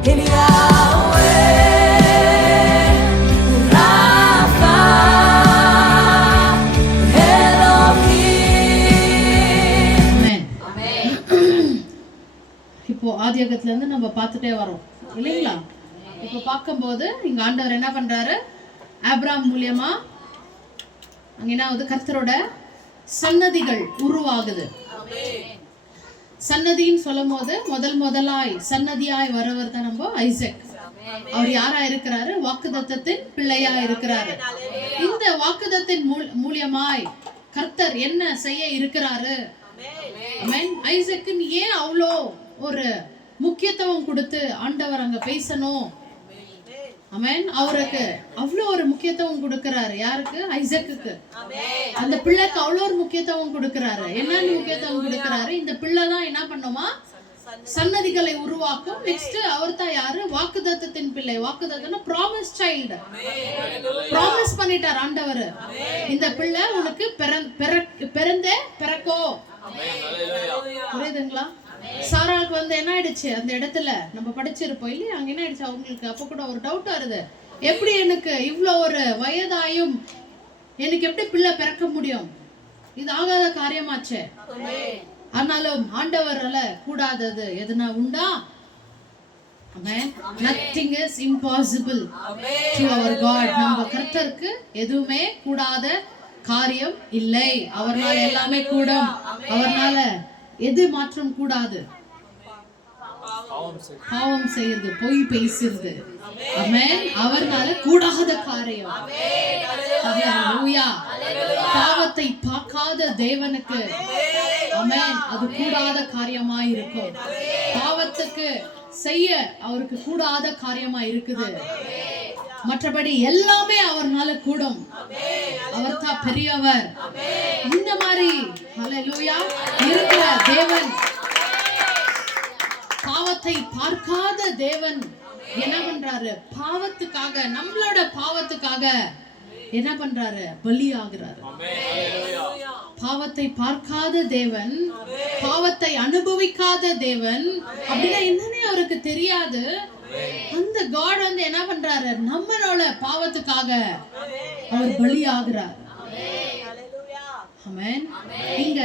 இப்போ ஆதியாகத்துல இருந்து நம்ம பார்த்துட்டே வரோம் இல்லைங்களா? இப்போ பார்க்கும்போது இங்க ஆண்டவர் என்ன பண்றாரு, ஆபிரகாம் மூலியமா அங்க என்ன ஆகுது, கர்த்தரோட சன்னதிகள் உருவாகுது. சன்னதின்னு சொல்லும் போது முதலாய் சன்னதியாய் வரவர் தான் நம்ம ஐசக். அவர் யாரா இருக்கிறாரு? வாக்குத்தத்தத்தின் பிள்ளையா இருக்கிறாரு. இந்த வாக்குத்தத்தின் மூலியமாய் கர்த்தர் என்ன செய்ய இருக்கிறாரு? ஐசக்கு ஏன் அவ்வளோ ஒரு முக்கியத்துவம் கொடுத்து ஆண்டவர் அங்க பேசணும்? ஆமென். அவருக்கு அவ்வளோ ஒரு முக்கியத்துவம் கொடுக்கிறாரு. யாருக்கு? ஐசக்குக்கு. அந்த பிள்ளைக்கு அவ்வளோ ஒரு முக்கியத்துவம் கொடுக்கிறாரு. என்னன்னு முக்கியத்துவம் கொடுக்கிறாரு? இந்த பிள்ளை தான் என்ன பண்ணுமா, சன்னதிகளை உருவாக்கும். நெக்ஸ்ட் அவர் தான் யாரு? வாக்குத்தத்தத்தின் பிள்ளை. வாக்குத்தத்தம்னா ப்ராமிஸ் சைல்டு. ப்ராமிஸ் பண்ணிட்டார் ஆண்டவர், இந்த பிள்ளை உனக்கு பிறக்கோ. புரியுதுங்களா? சாராளுக்கு வந்து என்ன ஆயிடுச்சு, அந்த இடத்துல நம்ம படிச்சிருப்போம் இல்லையா, அங்க என்ன ஆயிடுச்சு அவங்களுக்கு அப்ப கூட ஒரு டவுட் வருது, எப்படி எனக்கு இவ்வளோ ஒரு வயதாயும் எனக்கு எப்படி பிள்ளை பிறக்க முடியும்? இது ஆகாத காரியமாச்சே. ஆனாலும் ஆண்டவரால கூடாதது எதுனா உண்டா? Nothing is impossible to our God. நம்ம கர்த்தருக்கு எதுவுமே கூடாத காரியம் இல்லை. அவர்னால எல்லாமே கூடும். அவர்னால எது மாற்றம் கூடாது? பாவம் செய்யறது, பொய் பேசுறது. ஆமென். அவர்னால கூடாத காரியம். ஹalleluya. பாவத்தை பார்க்காத தேவனுக்கு ஆமென் அது கூடாத காரியமா இருக்கும். பாவத்துக்கு செய்ய அவருக்கு கூடாத காரியமா இருக்குது. மற்றபடி எல்லாமே அவர்னால கூடும். அவர் தான் பெரியவர். இந்த மாதிரி ஹalleluya இருக்கிற தேவன், பாவத்தை பார்க்காத தேவன் என்ன பண்றாரு? பாவத்துக்காக, நம்மளோட பாவத்துக்காக என்ன பண்றாரு? பலி ஆகுறாரு. பாவத்தை பார்க்காத தேவன், பாவத்தை அனுபவிக்காத தேவன் அப்படின்னா என்னன்னே அவருக்கு தெரியாது. அந்த காட் வந்து என்ன பண்றாரு? நம்மளோட பாவத்துக்காக அவர் பலி ஆகுறார். ஆமென். இங்க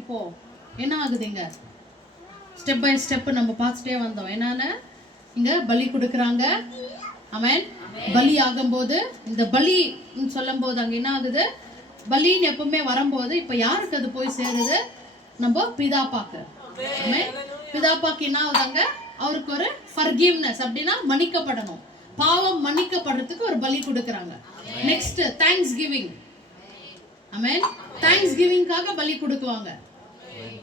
இப்போ என்ன ஆகுதுங்க, ஸ்டெப் பை ஸ்டெப் நம்ம பார்த்துட்டே வந்தோம். என்னன்னு இங்க பலி கொடுக்கறாங்க. ஆமென். பலி ஆகும்போது, இந்த பலி சொல்லும் போது அங்க என்ன ஆகுது, பலின்னு எப்பவுமே வரும்போது இப்ப யாருக்கு அது போய் சேருது? நம்ம பிதாப்பாக்கு. ஆமென். பிதாப்பாக்கு என்ன ஆகுதாங்க, அவருக்கு ஒரு ஃபர்கிவ்னஸ், அப்படின்னா மன்னிக்கப்படணும், பாவம் மன்னிக்கப்படுறதுக்கு ஒரு பலி கொடுக்கறாங்க. Next Thanksgiving. ஆமென். தேங்க்ஸ் கிவிங்காக பலி கொடுக்குவாங்க.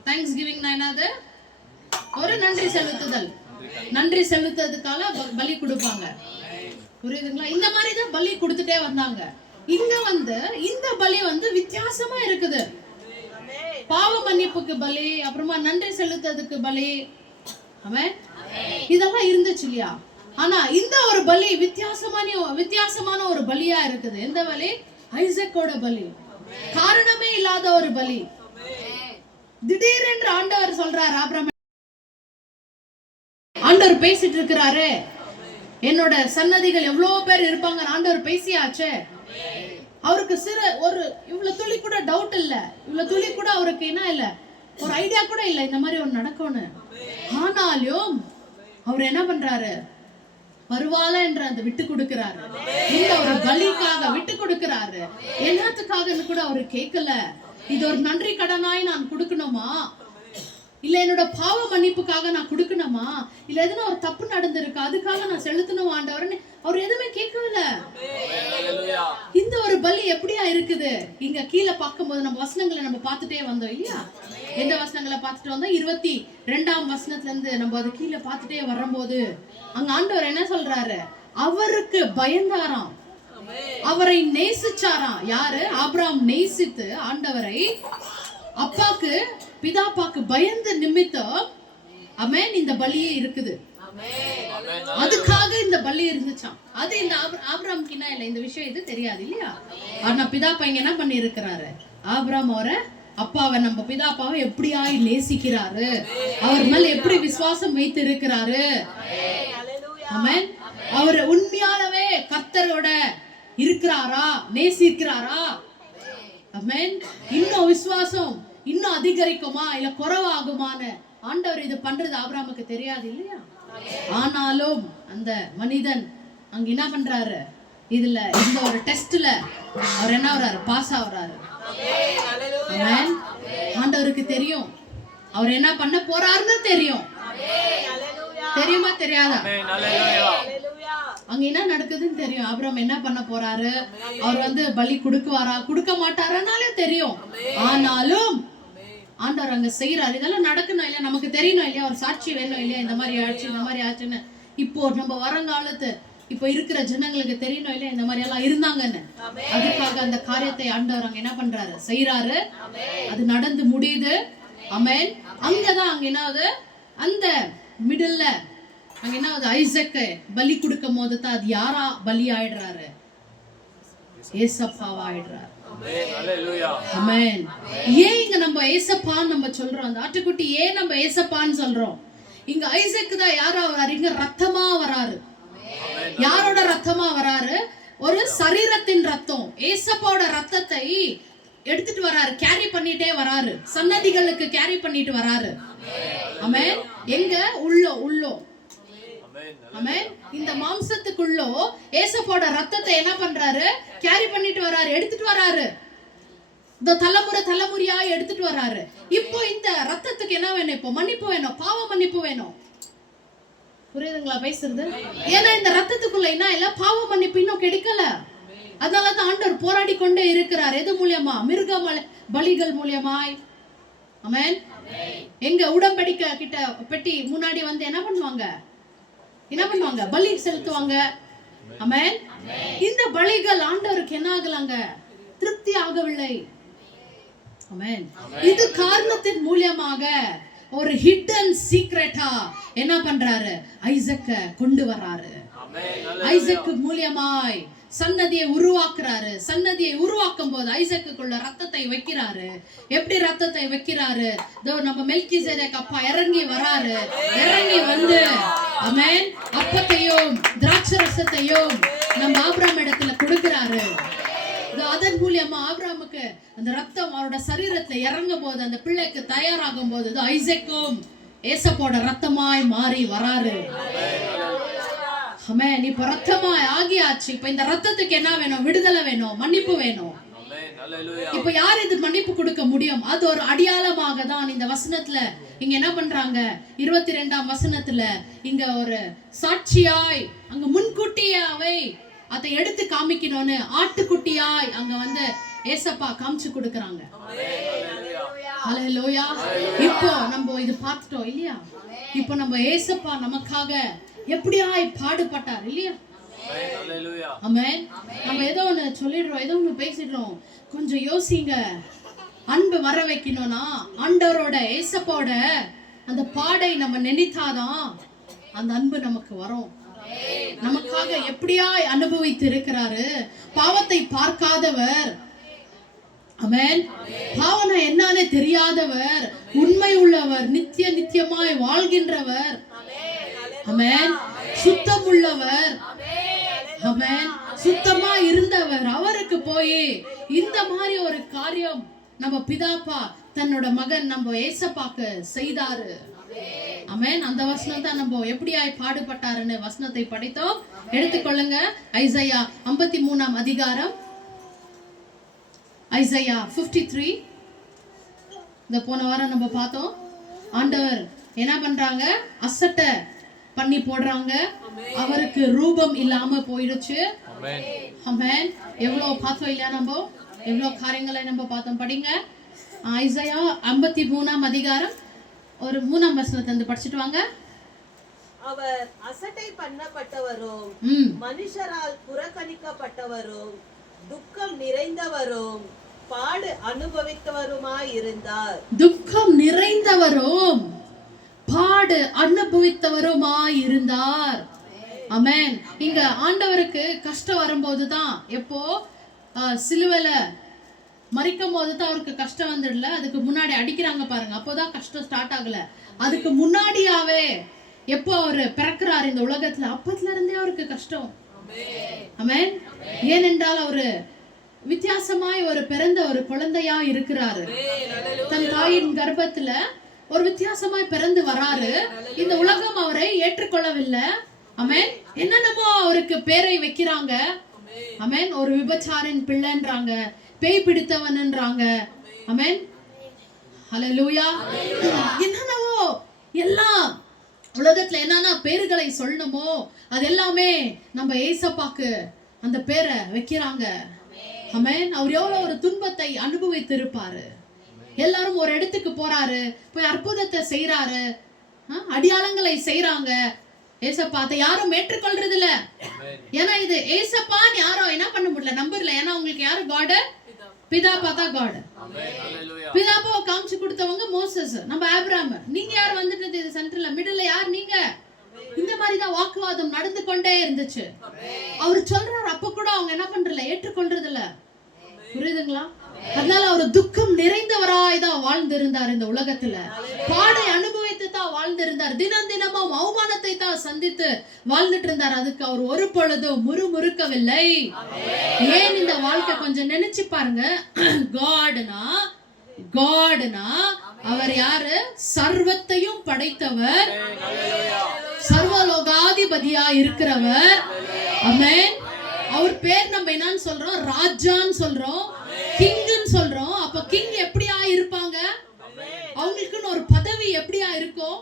தேங்க்ஸ் கிவிங்னா என்னது? ஒரு நன்றி செலுத்துதல். நன்றி செலுத்துறதுக்காக பலி கொடுப்பாங்க. புரியுதுங்களா? இந்த மாதிரி தான் பலி கொடுத்துட்டே வந்தாங்க. இங்க வந்து இந்த பலி வந்து வித்தியாசமா இருக்குது. பாவ மன்னிப்புக்கு பலி, அப்புறமா நன்றி செலுத்துறதுக்கு பலி. ஆமென். இதெல்லாம் இருந்துச்சு இல்லையா? ஆனா இந்த ஒரு பலி வித்தியாசமான ஒரு பலியா இருக்குது. எந்த பலி? ஐசக்கோட பலி. காரணமே இல்லாத ஒரு பலி. திடீரென்று ஆண்டவர் சொல்றாரு, ஆபிரகாம் ஆண்டவர் பேசிட்டு இருக்கிறாரு, என்னோட சன்னதிகள் எவ்வளவு பேர் இருப்பாங்க. ஆண்டவர் பேசியாச்சே. அவருக்கு ஒரு இவ்வளவு துளி கூட டவுட் இல்ல, இவ்வளவு துளி கூட அவருக்கு என்ன இல்ல, ஒரு ஐடியா கூட இல்ல இந்த மாதிரி ஒன்னு நடக்கும்னு. ஆனாலும் அவர் என்ன பண்றாரு? வருவாள என்ற அந்த விட்டு கொடுக்கிறாரு. இந்த ஒரு பலிக்காக விட்டு கொடுக்கிறாரு. எல்லாத்துக்காக கூட அவரு கேட்கல. இது ஒரு நன்றி கடனாய் நான் கொடுக்கணுமா, இல்ல என்னோட பாவ மன்னிப்புக்காக நான் கொடுக்கணுமா, இல்ல எதுனா ஒரு தப்பு நடந்திருக்கு அதுக்காக நான் செலுத்தணும் ஆண்டவர்னு அவர் எதுவுமே கேட்கல. இந்த ஒரு பலி எப்படியா இருக்குது? இங்க கீழே பார்க்கும்போது நம்ம வசனங்களை நம்ம பார்த்துட்டே வந்தோம் இல்லையா? எந்த வசனங்களை பார்த்துட்டு வந்தோம்? 22ஆம் வசனத்துல இருந்து நம்ம அது கீழே பார்த்துட்டே வரும்போது அங்க ஆண்டவர் என்ன சொல்றாரு? அவருக்கு பயந்தாராம், அவரை நேசிச்சாராம். யாரு? ஆபிரகாம் நேசித்து ஆண்டவரை, அப்பாக்கு பிதாப்பாக்கு பயந்த நிமித்தம் ஆமென் இந்த பலியே இருக்குது. அதுக்காக இந்த பலி இருந்துச்சாம். அது இந்த ஆபிரகாமுக்கு என்ன இல்ல, இந்த விஷயம் இது தெரியாது இல்லையா? ஆனா பிதாப்பா இங்க என்ன பண்ணி இருக்கிறாரு? ஆபிரகாம் அவரை, அப்பாவை, நம்ம பிதாப்பாவை எப்படியாய் நேசிக்கிறாரு, அவர் மேல எப்படி விசுவாசம் வைத்து இருக்கிறாரு. ஆமென். அவர் உண்மையானவே கர்த்தரோட இருக்கிறாரா, நேசிக்கிறாரா? ஆமென். இன்னும் விசுவாசம் இன்னும் அதிகரிக்குமா இல்ல குறைவாகுமான்னு ஆண்டவர் இது பண்றது ஆபிரகாமுக்கு தெரியாது இல்லையா? ஆனாலும் அந்த மனிதன் அங்க என்ன பண்றாரு, இதுல இந்த ஒரு டெஸ்ட்ல அவர் என்ன ஆகுறாரு, பாஸ் ஆகுறாரு. ஆமென். ஆண்டவருக்கு தெரியும் அவர் என்ன பண்ண போறாருன்னு தெரியும். தெரியுமா தெரியாதா? அங்க என்ன நடக்குதுன்னு தெரியும். ஆபிரகாம் என்ன பண்ண போறாரு, அவர் பலி கொடுக்குவாரா கொடுக்க மாட்டாரானாலே தெரியும். ஆனாலும் ஆண்டவர் அங்க செய்யறாரு. இதெல்லாம் நடக்கணும் இல்லையா, நமக்கு தெரியணும் இல்லையா, ஒரு சாட்சி வேணும் இல்லையா, இந்த மாதிரி ஆச்சு இந்த மாதிரி ஆச்சுன்னு. இப்போ நம்ம வருங்காலத்து இப்போ இருக்கிற ஜனங்களுக்கு தெரியணும் இல்லையா, இந்த மாதிரி எல்லாம் இருந்தாங்கன்னு. அதுக்காக அந்த காரியத்தை ஆண்டவர் அங்க என்ன பண்றாரு, செய்யறாரு. அது நடந்து முடியுது. ஆமென். அங்கதான் அங்க என்னாவது, அந்த மிடில்ல அங்க என்னாவது, ஐசக்கு பலி கொடுக்கும் போது தான் அது யாரா பலி ஆயிடுறாரு, ஏசப்பாவா ஆயிடுறாரு. ஆமென். ஏன் இங்க நம்ம ஏசப்பான்னு நம்ம சொல்றோம், அந்த ஆட்டுக்குட்டி ஏன் நம்ம ஏசப்பான்னு சொல்றோம்? இங்க ஐசக்கு தான் யாரா வராரு, இங்க ரத்தமா வராரு. யாரோட ரத்தமா வராரு? ஒரு சரீரத்தின் ரத்தம். ஏசப்பாவோட ரத்தத்தை எடுத்துட்டு வராரு, கேரி பண்ணிட்டே வராரு, சன்னதிகளுக்கு கேரி பண்ணிட்டு வராரு. ஆமென். எங்க உள்ளோ ஆமென். இந்த மாம்சத்துக்குள்ளோ ஏசப்பாவோட ரத்தத்தை என்ன பண்றாரு, கேரி பண்ணிட்டு வராரு, எடுத்துட்டு வராரு. இந்த தலைமுறையா எடுத்துட்டு வராரு. இப்போ இந்த ரத்தத்துக்கு என்ன வேணும், இப்போ மன்னிப்பு வேணும், பாவ மன்னிப்பு வேணும். புரியுதுங்களா பேசுறது? ஏன்னா இந்த ரத்தத்துக்குள்ள என்ன இல்ல, பாவ மன்னிப்பு இன்னும் கிடைக்கல. அதனாலதான் ஆண்டவர் போராடி கொண்டே இருக்கிறார். எது மூலியமா? மிருக பலிகள் மூலியமாய். ஆமென். எங்க உடன்படிக்கை கிட்ட பெட்டி முன்னாடி என்ன பண்ணுவாங்க, பலி செலுத்துவாங்க. ஆமென். இந்த பலிகள் ஆண்டவருக்கு என்ன ஆகலங்க, திருப்தி ஆகவில்லை. ஆமென். இது காரணத்தின் மூலமாக ஒரு ஹிடன் சீக்ரெட்டா என்ன பண்றாரு, ஐசக்க கொண்டு வர்றாரு. ஐசக்கு மூலமாய் சன்னதியை உருவாக்குறாரு. சன்னதியை உருவாக்கும் போது ஐசக்குள்ள ரத்தத்தை வைக்கிறாரு. எப்படி ரத்தத்தை வைக்கிறாரு, நம்ம மெல்கிசேதேக் அப்பா இறங்கி வராரு. இறங்கி வந்து ஆமென், அப்பத்தையும் திராட்சரசத்தையும் நம்ம ஆபிரகாம் இடத்துல கொடுக்கிறாரு. அதன் மூலியமா ஆபிரகாமுக்கு அந்த ரத்தம் அவரோட சரீரத்துல இறங்கும் போது, அந்த பிள்ளைக்கு தயாராகும் போது ஐசக்கும் ஏசப்போட ரத்தமாய் மாறி வராரு. ஆமென். இப்ப ரத்தமாய் ஆகியாச்சு. இப்ப இந்த ரத்தத்துக்கு என்ன வேணும், விடுதலை வேணும், மன்னிப்பு வேணும். இப்ப யார் இது மன்னிப்பு கொடுக்க முடியும்? அது ஒரு அடையாளமாக தான் இந்த வசனத்துல இங்க என்ன பண்றாங்க, 22ஆம் வசனத்துல இங்க ஒரு சாட்சியாய் அங்க முன்கூட்டியாவே அதை எடுத்து காமிக்கணும்னு ஆட்டுக்குட்டியாய் அங்க ஏசப்பா காமிச்சு கொடுக்கறாங்க. ஹல்லேலூயா. இப்போ நம்ம இது பார்த்துட்டோம் இல்லையா? இப்போ நம்ம ஏசப்பா நமக்காக எப்படியாய் பாடுபட்டார் இல்லையா? ஆமென். நம்ம ஏதோ ஒண்ணு சொல்லிடுறோம், ஏதோ ஒண்ணு பேசிடுறோம். கொஞ்சம் யோசிங்க. அன்பு வர வைக்கணும்னா ஆண்டவரோட ஏசப்பாவோட அந்த பாடை நம்ம நினைத்தாதான் அந்த அன்பு நமக்கு வரும். நமக்காக எப்படியாய் அனுபவித்து இருக்கிறாரு. பாவத்தை பார்க்காதவர். ஆமென். பாவனை என்னன்னு தெரியாதவர், உண்மை உள்ளவர், நித்தியமாய் வாழ்கின்றவர். ஆமென். சுத்தம் உள்ளவர். ஆமென். சுத்தமா இருந்தவர். அவருக்கு போய் இந்த மாதிரி ஒரு காரியம் நம்ம பிதாப்பா தன்னோட மகன் நம்ம ஏசப்பாக்கு செய்தாரு. ஆமென். அந்த வசனம் தான் நம்ம எப்படியாய் பாடுபட்டாருன்னு வசனத்தை படித்தோம். எடுத்துக்கொள்ளுங்க. ஐசையா 53ஆம் அதிகாரம், ஐசையா 53. இந்த போன வாரம் நம்ம பார்த்தோம். ஆண்டவர் என்ன பண்றாங்க, அசட்ட பண்ணி போடுறாங்க. அவருக்கு ரூபம் இல்லாம போயிடுச்சு. ஆமென். எவ்வளவு பார்த்தோம் இல்லையா, நம்ம எவ்வளவு காரியங்களை நம்ம பார்த்தோம். படிங்க. ஐசையா 53ஆம் அதிகாரம் ஒரு 3ஆம் வசனத்தை படிச்சிட்டு வாங்க. அவர் அசட்டை பண்ணப்பட்டவரும் மனுஷரால் புறக்கணிக்கப்பட்டவரும் துக்கம் நிறைந்தவரும் பாடு அனுபவித்தவருமாய் இருந்தார். துக்கம் நிறைந்தவரும் பாடு அனுபவித்தவருமாய் இருந்தார். ஆமென். இங்க ஆண்டவருக்கு கஷ்டம் வரும்போதுதான், எப்போ சிலுவையில மரிக்கும் போது தான் அவருக்கு கஷ்டம் வந்துடல. அதுக்கு முன்னாடி அடிக்கிறாங்க பாருங்க, அப்போதான் கஷ்டம் ஸ்டார்ட் ஆகல. அதுக்கு முன்னாடியாவே எப்போ அவரு பிறக்கிறார் இந்த உலகத்துல, அப்பத்துல இருந்தே அவருக்கு கஷ்டம். ஆமென். ஏனென்றால் அவரு வித்தியாசமாய் ஒரு பிறந்த ஒரு குழந்தையா இருக்கிறாரு. தன் தாயின் கர்ப்பத்துல ஒரு வித்தியாசமாய் பிறந்து வராரு. இந்த உலகம் அவரை ஏற்றுக்கொள்ளவில்லை. ஆமென். என்னென்னமோ அவருக்கு பேரை வைக்கிறாங்க. ஆமென். ஒரு விபச்சாரின் பிள்ளைன்றாங்க, பேய் பிடித்தவன்ன்றாங்க. ஆமென். ஹல்லேலூயா. என்னென்னவோ எல்லாம் உலகத்துல என்னென்ன பேர்களை சொல்லணுமோ அது எல்லாமே நம்ம ஏசப்பாக்கு அந்த பேரை வைக்கிறாங்க. ஆமென். அவர் எவ்வளவு ஒரு துன்பத்தை அனுபவித்து இருப்பாரு. எல்லாரும் ஒரு இடத்துக்கு போறாரு, போய் அற்புதத்தை செய்யறாரு, அடியாளங்களை செய்யறாங்க. ஏசப்பா அதை யாரும் ஏற்றுக்கொள்றது இல்ல. ஏன்னா இது ஏசப்பான்னு யாரும் என்ன பண்ண முடியல, நம்பர்ல. ஏன்னா உங்களுக்கு யாரு காட்? பிதாப்பா தான் காட். பிதாப்பாவை காமிச்சு கொடுத்தவங்க மோசஸ், நம்ம ஆபிரகாம். நீங்க யார் வந்துட்டு இது சென்டர்ல மிடில்ல யார் நீங்க? இந்த மாதிரிதான் வாக்குவாதம் நடந்து கொண்டே இருந்துச்சு. அவர் சொல்றாரு, அப்ப கூட அவங்க என்ன பண்றல, ஏற்றுக்கொள்றது இல்ல. புரியுதுங்களா? அதனால அவர் துக்கம் நிறைந்தவராய் தான் வாழ்ந்திருந்தார். இந்த உலகத்துல பாடை அனுபவித்து தான் வாழ்ந்திருந்தார். தினம் தினமும் அவமானத்தை தான் சந்தித்து வாழ்ந்துட்டு இருந்தார். அதுக்கு அவர் ஒரு பொழுதும் முறுமுறுக்கவில்லை. ஏன் இந்த வாழ்க்கை கொஞ்சம் நினைச்சு பாருங்க. காட்னா அவர் யாரு? சர்வத்தையும் படைத்தவர், சர்வலோகாதிபதியா இருக்கிறவர். ஆமென். அவர் பேர் நம்ம என்னன்னு சொல்றோம்? ராஜான்னு சொல்றோம், கிங்னு சொல்றோம். அப்ப கிங் எப்படியா இருப்பாங்க? அவங்களுக்குன்னு ஒரு பதவி எப்படியா இருக்கும்?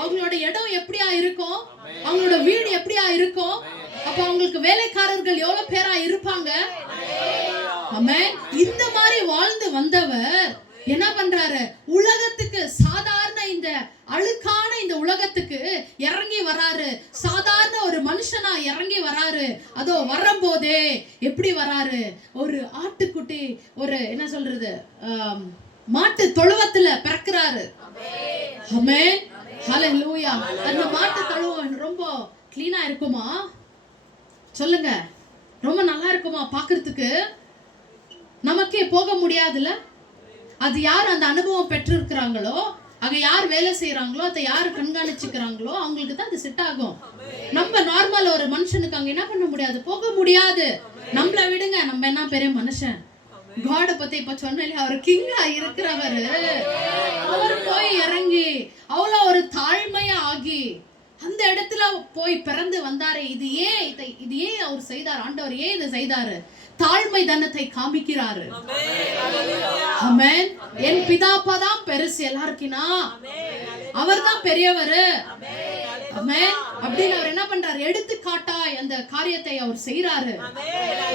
அவங்களோட இடம் எப்படியா இருக்கும்? அவங்களோட வீடு எப்படியா இருக்கும்? அப்ப அவங்களுக்கு வேலைக்காரர்கள் எவ்வளவு பேரா இருப்பாங்க? ஆமென். இந்த மாதிரி வாழ்ந்து வந்தவர் என்ன பண்றாரு? உலகத்துக்கு சாதாரண இந்த அழுக்கான இந்த உலகத்துக்கு இறங்கி வராரு. சாதாரண ஒரு மனுஷனா இறங்கி வராரு. அதோ வரும்போதே எப்படி வராரு? ஒரு ஆட்டுக்குட்டி, ஒரு என்ன சொல்றது, மாட்டு தொழுவத்துல பிறக்கிறாரு. ஆமென். ஹல்லேலூயா. அந்த மாட்டு தொழுவம் ரொம்ப கிளீனா இருக்குமா? சொல்லுங்க. ரொம்ப நல்லா இருக்குமா பாக்குறதுக்கு? நமக்கே போக முடியாதுல்ல. அது யார் அந்த அனுபவம் பெற்றிருக்கிறாங்களோ, அங்க யார் வேலை செய்யறாங்களோ, அதை யார் கண்காணிச்சுக்கிறாங்களோ அவங்களுக்கு தான் அது செட் ஆகும். நம்ம நார்மல் ஒரு மனுஷனுக்கு அங்க என்ன பண்ண முடியாது, போக முடியாது. நம்மள விடுங்க, நம்ம என்ன பெரிய மனுஷன். காட பத்தி இப்ப சொன்னேன், அவர் கிங்கா இருக்கிறவரு. அவர் போய் இறங்கி அவ்வளவு ஒரு தாழ்மையா ஆகி அந்த இடத்துல போய் பிறந்து வந்தாரு. இது ஏன் அவர் செய்தார்? ஆண்டவர் ஏன் இதை செய்தாரு? தாழ்மை தனத்தை காமிக்கிறாரு. ஆமென். என் பிதாப்பா தான் பெருசு எல்லாருக்கினா, அவர் தான் பெரியவரு. ஆமென். அப்படின்னு அவர் என்ன பண்றாரு? எடுத்துக்காட்டா அந்த காரியத்தை அவர் செய்யறாரு.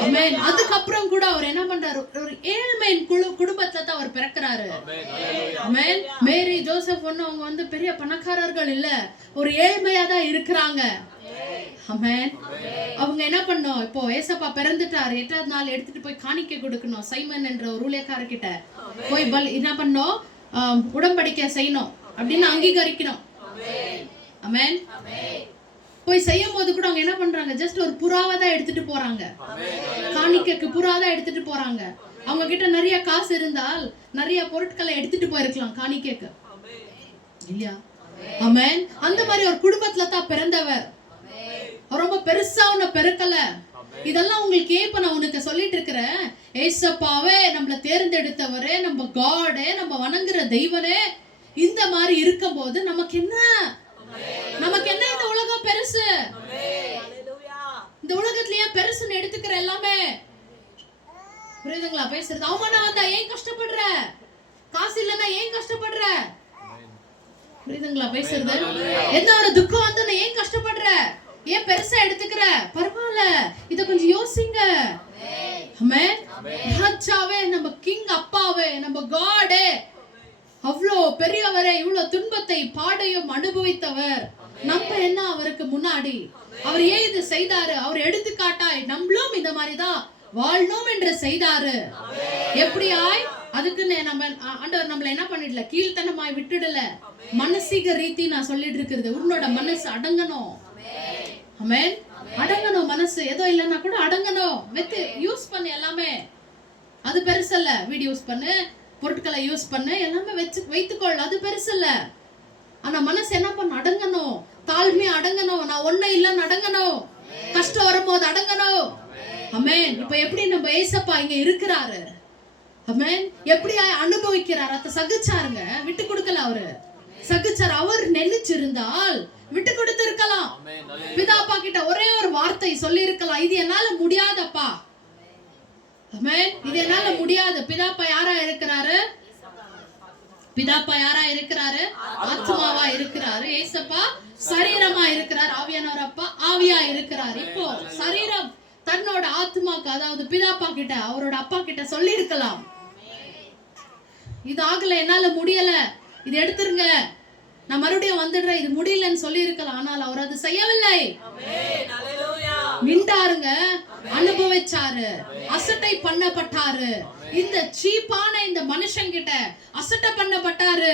ஆமென். அதுக்கப்புறம் கூட அவர் என்ன பண்றாரு? ஒரு ஏழ்மையின் குடும்பத்துல தான் அவர் பிறக்கிறாரு. ஆமென். மேரி ஜோசப் அவங்க வந்து பெரிய பணக்காரர்கள் இல்ல, ஒரு ஏழ்மையா தான் இருக்கிறாங்க. ஆமென். அவங்க என்ன பண்ணோம்? இப்போ ஏசப்பா பிறந்துட்டாரு, 8வது நாள் எடுத்துட்டு போய் காணிக்கை கொடுக்கணும். சைமன் என்ற ஒரு ஊழியக்காரர்கிட்ட போய் என்ன பண்ணோம்? உடன்படிக்கை செய்யணும் அப்படின்னு அங்கீகரிக்கணும். ஆமென். போய் செய்யும் போது கூட அவங்க என்ன பண்றாங்க? ஜஸ்ட் ஒரு புறாவை தான் எடுத்துட்டு போறாங்க. காணிக்கைக்கு புறாவை தான் எடுத்துட்டு போறாங்க. அவங்க கிட்ட நிறைய காசு இருந்தால் நிறைய பொருட்களை எடுத்துட்டு போயிருக்கலாம் காணிக்கைக்கு, இல்லையா? ஆமென். அந்த மாதிரி ஒரு குடும்பத்துல தான் பிறந்தவர். ரொம்ப பெருசா உன்ன பெருக்கல. இதெல்லாம் உங்களுக்கு ஏன் நான் உனக்கு சொல்லிட்டு இருக்கிறேன். ஏசப்பாவே நம்மள தேர்ந்தெடுத்தவரே, நம்ம காடே, நம்ம வணங்குற தெய்வனே இந்த மாதிரி இருக்கும் போது நமக்கு என்ன இந்த உலகம் பெருசு? இந்த உலகத்துல ஏன் பெருசுன்னு எடுத்துக்கிற எல்லாமே? புரியுதுங்களா பேசுறது? அவமானம் வந்தா ஏன் கஷ்டப்படுற? காசு இல்லைன்னா ஏன் கஷ்டப்படுற? புரியுதுங்களா பேசுறது? எந்த ஒரு துக்கம் வந்தா ஏன் கஷ்டப்படுற? ஏன் பெருசா எடுத்துக்கிற? பரவாயில்ல, இத கொஞ்சம் யோசிங்க. ஆமென். ராஜாவே, நம்ம கிங் அப்பாவே, நம்ம காடே, அவ்வளோ பெரியவரே, இவ்வளவு துன்பத்தை பாடையும் அனுபவித்தவர். நம்ம என்ன அவருக்கு முன்னாடி? அவர் ஏன் இது செய்தாரு? அவர் எடுத்துக்காட்டாய் நம்மளும் இந்த மாதிரிதான் வாழணும் என்று செய்தாரு. எப்படியாய்? அதுக்குன்னு நம்ம ஆண்டவர் நம்மள என்ன பண்ணிடல, கீழ்த்தனமாய் விட்டுடல. மனசிக ரீதி நான் சொல்லிட்டு இருக்கிறது, உன்னோட மனசு அடங்கணும். ஆமென். அடங்கணும். மனசு ஏதோ இல்லைன்னா கூட அடங்கணும். வெத்து யூஸ் பண்ணு, எல்லாமே அது பெருசல்ல. வீடு யூஸ் பண்ணு, பொருட்களை யூஸ் பண்ணு, எல்லாமே வைத்துக்கொள், அது பெருசல்ல. ஆனா மனசு என்ன பண்ண? அடங்கணும். தாழ்மையா அடங்கணும். நான் ஒண்ணு இல்லைன்னு அடங்கணும். கஷ்டம் வரும்போது அடங்கணும். ஆமென். இப்ப எப்படி நம்ம ஏசப்பா இங்க இருக்கிறாரு, ஆமென், எப்படி அனுபவிக்கிறார், அத சகிச்சாருங்க, விட்டு கொடுக்கல. அவரு சகிச்சார். அவர் நினைச்சிருந்தால் விட்டு கொடுத்து இருக்கலாம். பிதாப்பா கிட்ட ஒரே ஒரு வார்த்தை சொல்லி இருக்கலாம், இது என்னால முடியாதப்பா, ஆமென், இது என்னால முடியாது. பிதாப்பா யாரா இருக்கிறாரு? பிதாப்பா யாரா இருக்கிறாரு? ஆத்மாவா இருக்கிறாரு. ஏசப்பா சரீரமா இருக்கிறார். ஆவியானவர் அப்பா ஆவியா இருக்கிறார். இப்போ சரீரம் தன்னோட ஆத்மாக்கு, அதாவது பிதாப்பா கிட்ட, அவரோட அப்பா கிட்ட சொல்லி இருக்கலாம், இது ஆகல, என்னால முடியல, இது எடுத்துருங்க, நான் மறுபடியும் வந்துடுறேன், இது முடியலன்னு சொல்லி இருக்கலாம். ஆனால் அவர் அது செய்யவில்லை. நின்றாருங்க, அனுபவிச்சாரு, அசட்டை பண்ணப்பட்டாரு. இந்த சீப்பான இந்த மனுஷன் கிட்ட அசட்டை பண்ணப்பட்டாரு.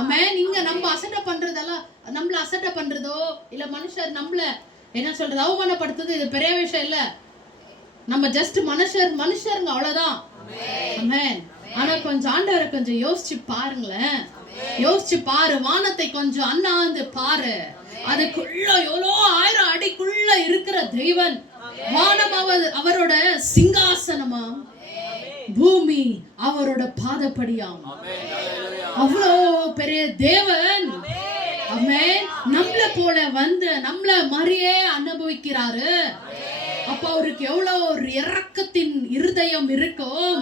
ஆமென். இங்க நம்ம அசட்டை பண்றதெல்லாம், நம்மள அசட்டை பண்றதோ இல்ல மனுஷர் நம்மள என்ன சொல்றது அவமானப்படுத்துறது, இது பெரிய விஷயம் இல்ல. நம்ம ஜஸ்ட் மனுஷருங்க, அவ்வளவுதான். ஆமென். ஆனா கொஞ்சம் ஆண்டவரை கொஞ்சம் யோசிச்சு பாருங்களேன். யோசிச்சு பாரு, வானத்தை கொஞ்சம் அண்ணாந்து பாரு. அதுக்குள்ள எவ்வளோ 1000 அடிக்குள்ள இருக்கிற தெய்வன். வானம் அவரோட சிங்காசனமா, பூமி அவரோட பாதப்படியாம். அவ்வளோ பெரிய தேவன். ஆமென். நம்மள போல வந்து நம்மள மாதிரியே அனுபவிக்கிறாரு. அப்ப அவருக்கு எவ்வளவு ஒரு இரக்கத்தின் இருதயம் இருக்கும்,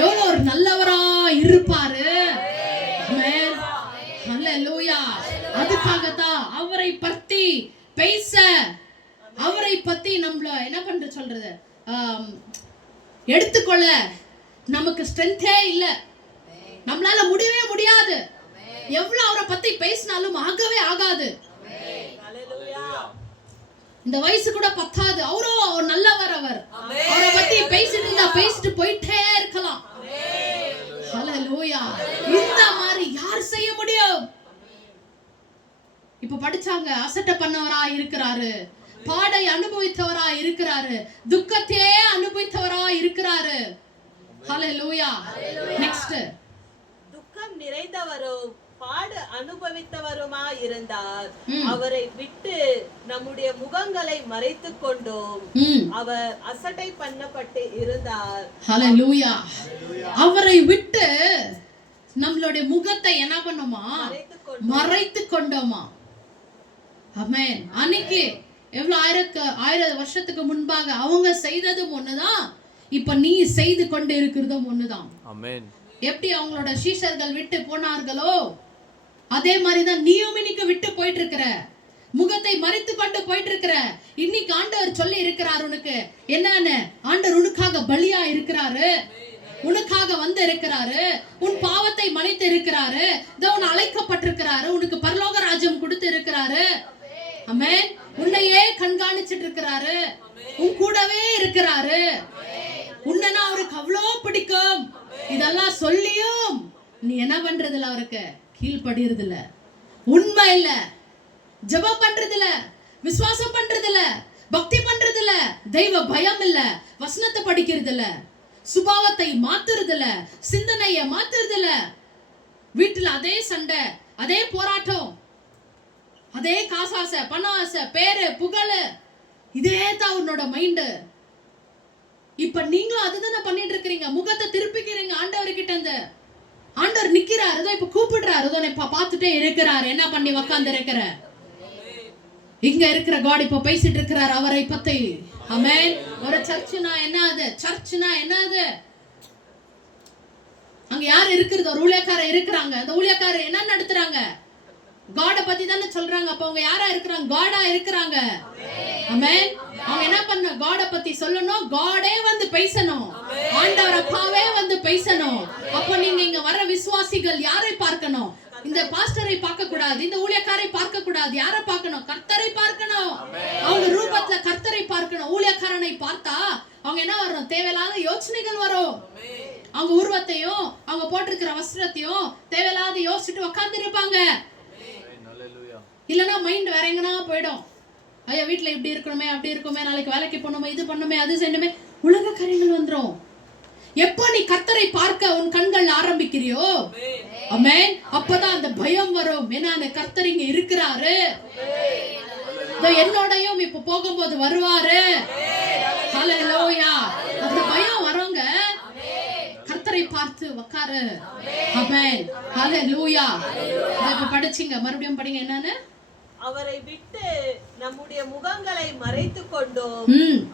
எவ்வளவு ஒரு நல்லவரா இருப்பாரு. ஆமென். ஹல்லேலூயா. அதுக்காகத்தான் அவரை பத்தி பேச, அவரை பத்தி நம்மள என்ன பண்ற சொல்றது எடுத்துக்கொள்ள நமக்கு ஸ்ட்ரென்த்தே இல்ல. நம்மளால முடியவே முடியாது. எவ்வளவு அவரை பத்தி பேசினாலும் ஆகவே ஆகாது. இந்த வயசு கூட பத்தாது. அவரோ அவர் நல்லவர். அவரை பத்தி பேசிட்டு இருந்தா பேசிட்டு போயிட்டே இருக்கலாம். ஹல்லேலூயா. இந்த மாதிரி யார் செய்ய முடியும்? இப்ப படிச்சாங்க, அசட்டை பண்ணவரா இருக்கிறாரு, பாடை அனுபவித்தவரா இருக்கிறாரு, துக்கத்தையே அனுபவித்தவரா இருக்கிறாரு. ஹல்லேலூயா. நெக்ஸ்ட், துக்கம் நிறைந்தவரும் பாடு அனுபவித்தவருமா இருந்தார். அவரை விட்டு நம்முடைய முகங்களை மறைத்துக் கொண்டோம். அவர் அசட்டை பண்ணப்பட்டு இருந்தார். ஹல்லேலூயா. அவரை விட்டு நம்மளுடைய முகத்தை என்ன பண்ணுமா? மறைத்து கொண்டோமா. ஆமென். அன்னைக்கு எவ்வளவு 1000 வருஷத்துக்கு முன்பாக அவங்க செய்ததும் ஒண்ணுதான், இப்ப நீ செய்து கொண்டு இருக்கிறதும் ஒண்ணுதான். ஆமென். எப்படி அவங்களோட சீஷர்கள் விட்டு போனார்களோ அதே மாதிரிதான் நீயும் இன்னைக்கு விட்டு போயிட்டு இருக்கிற, முகத்தை மறைத்து கொண்டு போயிட்டு இருக்கிற. இன்னைக்கு ஆண்டவர் சொல்லி இருக்கிறார் உனக்கு என்னன்னு, ஆண்டவர் உனக்காக பலியா இருக்கிறாரு, உனக்காக வந்து இருக்கிறாரு, உன் பாவத்தை மன்னித்து இருக்கிறாரு, உன் அழைக்கப்பட்டிருக்கிறாரு, உனக்கு பரலோக ராஜ்யம் கொடுத்து இருக்கிறாரு. ஆமென். உன்னையே கண்காணிச்சிட்டு இருக்கிறாரு, உன் கூடவே இருக்கிறாரு. உன்னை அவருக்கு அவ்வளோ பிடிக்கும். இதெல்லாம் சொல்லியும் நீ என்ன பண்றது இல்ல, அவருக்கு கீழ்படுறது இல்ல, உண்மை இல்ல, ஜெபம் பண்றது இல்ல, விசுவாசம் பண்றது இல்ல, பக்தி பண்றது இல்ல, தெய்வ பயம் இல்ல, வசனத்தை படிக்கிறது இல்ல, சுபாவத்தை மாத்துறது இல்ல, சிந்தனைய மாத்துறது இல்ல. வீட்டுல அதே சண்டை, அதே போராட்டம், அதே காசாசை, பண ஆசை, பேரு புகழ், இதே தான் உன்னோட மைண்டு. இப்ப நீங்களும் அதுதானே பண்ணிட்டு இருக்கிறீங்க. முகத்தை திருப்பிக்கிறீங்க ஆண்டவர்கிட்ட இருந்து. ஆண்டவர் நிக்கிறாரு, ஏதோ இப்ப கூப்பிடுறாரு, ஏதோ இப்ப பார்த்துட்டே இருக்கிறாரு, என்ன பண்ணி உட்கார்ந்து இருக்கிற. இங்க இருக்கிற காட் இப்ப பேசிட்டு இருக்கிறார் அவரை பத்தி. ஆமென். ஒரு சர்ச்சுனா என்னது? சர்ச்சுனா என்னது? அங்க யார் இருக்கிறது? ஒரு ஊழியக்காரர் இருக்கிறாங்க. அந்த ஊழியக்காரர் என்ன நடத்துறாங்க? காட பத்தி தானே சொல்றாங்க. அப்ப அவங்க யாரா இருக்கிறாங்க? காடா இருக்கிறாங்க. ஆமென். அவங்க என்ன பண்ண? காட பத்தி சொல்லணும், காடே வந்து பேசணும், ஆண்டவர் அப்பாவே வந்து பேசணும். அப்ப நீங்க இங்க வர விசுவாசிகள் யாரை பார்க்கணும்? இந்த பாஸ்டரை பார்க்க கூடாது, இந்த ஊழியக்காரை பார்க்க கூடாது. யாரை பார்க்கணும்? கர்த்தரை பார்க்கணும். அவங்க ரூபத்துல கர்த்தரை பார்க்கணும். ஊழியக்காரனை பார்த்தா அவங்க என்ன வரும்? தேவையில்லாத யோசனைகள் வரும். அவங்க உருவத்தையும் அவங்க போட்டிருக்கிற வஸ்திரத்தையும் தேவையில்லாத யோசிச்சுட்டு உட்கார்ந்து இருப்பாங்க. இல்லைன்னா மைண்ட் வேற எங்கன்னா போயிடும். ஐயா வீட்டுல இப்படி இருக்கணுமே, அப்படி இருக்குமே, நாளைக்கு வேலைக்கு போகணுமே, இது பண்ணுமே, அது செய்யணுமே, உலக காரியங்கள் வந்துடும். எப்போ நீ கர்த்தரை பார்க்க உன் கண்கள் ஆரம்பிக்கிறியோ, ஆமென், அப்பதான் அந்த பயம் வரும். ஏன்னா கர்த்தர் இங்க இருக்கிறாரு, என்னோடையும் இப்ப போகும்போது வருவாரு. ஹல்லேலூயா. அந்த பயம் வரவங்க கர்த்தரை பார்த்து உட்காரு. ஆமென், ஹல்லேலூயா. இப்ப படிச்சீங்க, மறுபடியும் படிங்க. என்னன்னு? அவரை விட்டு நம்முடைய முகங்களை மறைத்துக் கொண்டோம்,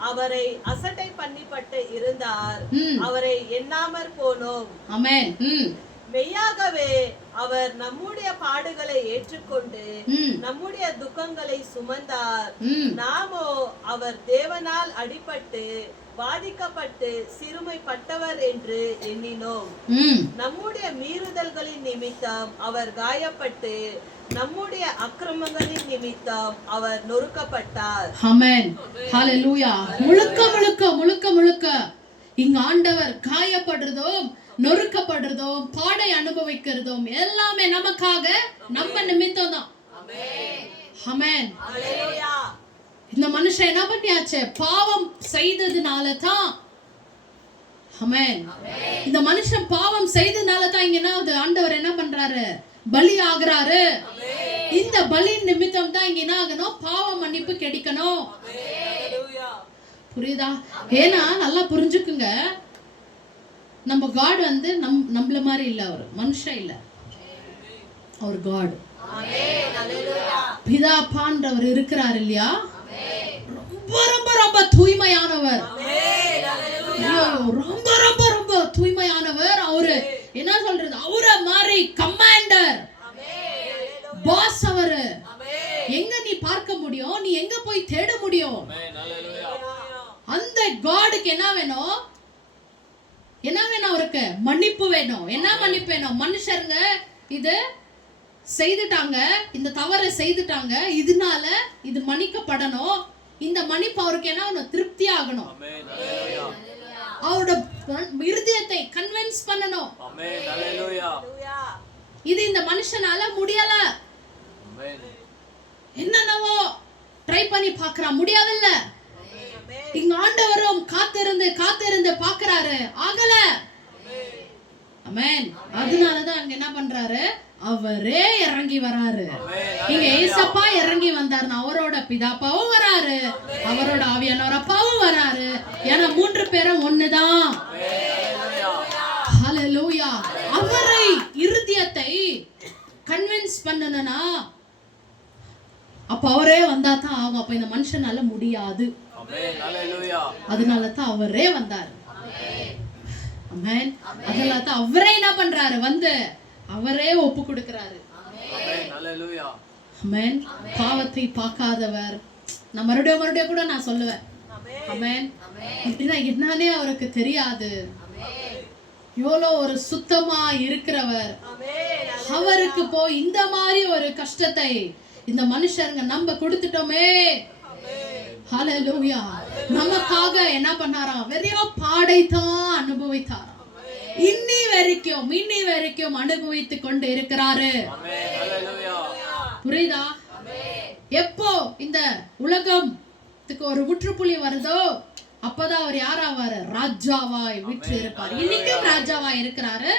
அவரை அசட்டை பண்ணிப்பட்டு இருந்தார், அவரை எண்ணாமற் போனோம். ஆமென். மெய்யாகவே அவர் நம்முடைய பாடுகளை ஏற்றுக்கொண்டு நம்முடைய துக்கங்களை சுமந்தார். நாமோ அவர் தேவனால் அடிபட்டு பாதிக்கப்பட்டு சிறுமைப்பட்டவர் என்று எண்ணினோம். நம்முடைய மீறுதல்களின் நிமித்தம் அவர் காயப்பட்டு நம்முடைய அக்கிரமங்களின் நிமித்தம் அவர் நொறுக்கப்பட்டார். ஆமென், ஹல்லேலூயா. முழுக்க முழுக்க முழுக்க முழுக்க இங்க ஆண்டவர் காயப்படுறதும் நொறுக்கப்படுறதும் பாடை அனுபவிக்கிறதும் எல்லாமே நமக்காக, நம்ம நிமித்தம் தான். ஆமென். இந்த மனுஷன் என்ன பண்ணியாச்சு? பாவம் செய்ததுனால தான். ஆமென். இந்த மனுஷன் பாவம் செய்ததுனால தான் இங்க என்ன ஆண்டவர் என்ன பண்றாரு? பலி ஆகுறாரு. இந்த பலி நிமித்தம் தான் இங்க என்ன ஆகணும்? பாவ மன்னிப்பு கிடைக்கணும். புரியுதா? ஏன்னா நல்லா புரிஞ்சுக்குங்க, நம்ம காட் வந்து நம்மள மாதிரி இல்ல, அவர் மனுஷன் இல்ல, அவர் காட். பிதாப்பான்றவர் இருக்கிறார் இல்லையா? ரொம்ப ரொம்ப ரொம்ப தூய்மையானவர், ரொம்ப ரொம்ப ரொம்ப தூய்மையானவர். அவரு என்ன சொல்றது? அவர மாதிரி கமாண்டர், பாஸ். அவரு எங்க நீ பார்க்க முடியும்? நீ எங்க போய் தேட முடியும்? அந்த காடுக்கு என்ன வேணும்? என்ன வேணும்? அவருக்கு மன்னிப்பு வேணும். என்ன மன்னிப்பு வேணும்? மனுஷருங்க இது செய்துட்டாங்க, இந்த தவறை செய்துட்டாங்க, இதனால இது மன்னிக்கப்படணும். இந்த மன்னிப்பு அவருக்கு என்ன ஆகணும்? திருப்தி ஆகணும். அவரோட இருதயத்தை கன்வின்ஸ் பண்ணணும். இது இந்த மனுஷனால முடியல. என்னன்னவோ ட்ரை பண்ணி பார்க்கறான், முடியவில்ல. இங்க ஆண்டவரும் காத்திருந்து காத்திருந்து பார்க்கறாரு, ஆகல. ஆமென். அதனாலதான் அங்க என்ன பண்றாரு? அவரே இறங்கி வராரு. இங்க ஏசப்பா இறங்கி வந்தாருன்னா அவரோட பிதாப்பாவும் வராரு, அவரோட ஆவியானவர் அப்பாவும் வராரு. ஏன்னா 3 பேரும் ஒண்ணுதான். ஹல்லேலூயா. அவரை இருதயத்தை கன்வின்ஸ் பண்ணனும்னா அப்ப அவரே வந்தா தான் ஆகும். அப்ப இந்த மனுஷனால முடியாது. அதனால தான் அவரே வந்தாரு. ஆமென். அதனால தான் அவரே என்ன பண்றாரு? வந்து அவரே ஒப்பு கொடுக்கிறாரு. ஆமென். பாவத்தை பார்க்காதவர். நான் மறுபடியும் கூட நான் சொல்லுவேன். ஆமென். அப்படின்னா என்னன்னே அவருக்கு தெரியாது. எவ்வளோ ஒரு சுத்தமா இருக்கிறவர். அவருக்கு போய் இந்த மாதிரி ஒரு கஷ்டத்தை இந்த மனுஷருங்க நம்ம கொடுத்துட்டோமே. ஹல்லேலூயா. நமக்காக என்ன பண்ணாராம்? வெறும் பாடை தான் அனுபவித்தாராம். இன்னி வரைக்கும் அனுபவித்துக் கொண்டு இருக்கிறாரு. புரியுதா? எப்போ இந்த உலகத்துக்கு ஒரு முற்றுப்புள்ளி வருதோ அப்பதான் அவர் யாராவாரு? ராஜாவாய் விட்டு இருப்பார். இன்னைக்கும் ராஜாவாய் இருக்கிறாரு.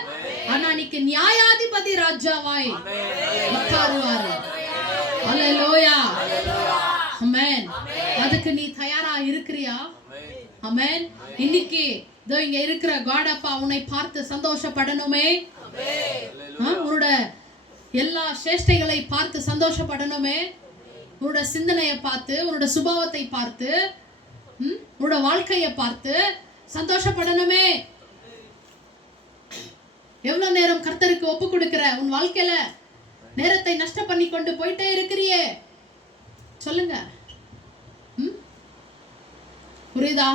ஆனா இன்னைக்கு நியாயாதிபதி ராஜாவாய் உட்காருவாரு. ஹல்லேலூயா. ஆமென். அதுக்கு நீ தயாரா இருக்கிறியா? ஆமென். இன்னைக்கு இதோ இங்க இருக்கிற காட் அப்பா உன்னை பார்த்து சந்தோஷப்படணுமே. உன்னோட எல்லா சேஷ்டைகளை பார்த்து சந்தோஷப்படணுமே. உன்னோட சிந்தனையை பார்த்து, உன்னோட சுபாவத்தை பார்த்து, உன்னோட வாழ்க்கையை பார்த்து சந்தோஷப்படணுமே. எவ்வளவு நேரம் கர்த்தருக்கு ஒப்பு கொடுக்கிற? உன் வாழ்க்கையில நேரத்தை நஷ்ட பண்ணி கொண்டு போயிட்டே இருக்கிறியே, சொல்லுங்க. புரியுதா?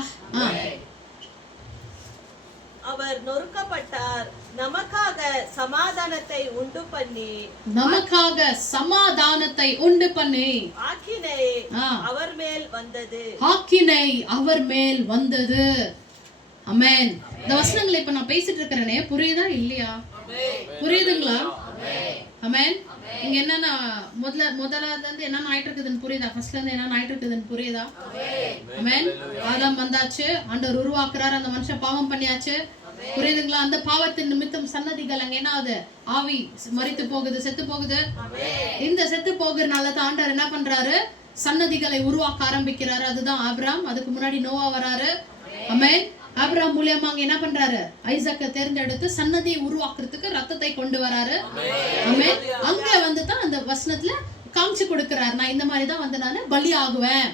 அவர் நொறுக்கப்பட்டார், நமக்காக சமாதானத்தை உண்டு பண்ணி ஆக்கினை அவர் மேல் வந்தது. ஆமென். இந்த வசனங்களை இப்ப நான் பேசிட்டு இருக்கிறேனே, புரியுதா இல்லையா? புரியுதுங்களா? ஆமென். இங்க என்னன்னா முதல்ல இருந்து என்ன ஆயிட்டு இருக்குதுன்னு புரியுதா? ஃபர்ஸ்ட்ல இருந்து என்ன ஆயிட்டு இருக்குதுன்னு புரியுதா? ஆமென். ஆதாம் வந்தாச்சு, ஆண்டவர் உருவாக்குறாரு, அந்த மனுஷன் பாவம் பண்ணியாச்சு. புரியுதுங்களா? அந்த பாவத்தின் நிமித்தம் சன்னதிகள் அங்க என்ன ஆகுது? ஆவி மரித்து போகுது, செத்து போகுது. இந்த செத்து போகிறனால தான் ஆண்டவர் என்ன பண்றாரு? சன்னதிகளை உருவாக்க ஆரம்பிக்கிறாரு. அதுதான் ஆபிரகாம். அதுக்கு முன்னாடி நோவா வராரு. ஆமென். ஆபிரகாம் மூலமா அங்க என்ன பண்றாரு? ஐசாக்கை தேர்ந்தெடுத்து சன்னதியை உருவாக்குறதுக்கு ரத்தத்தை கொண்டு வராரு. ஆமென். அங்க வந்து தான் அந்த வசனத்துல காமிச்சு கொடுக்கிறார். நான் இந்த மாதிரி தான் வந்து நான் பலி ஆகுவேன்,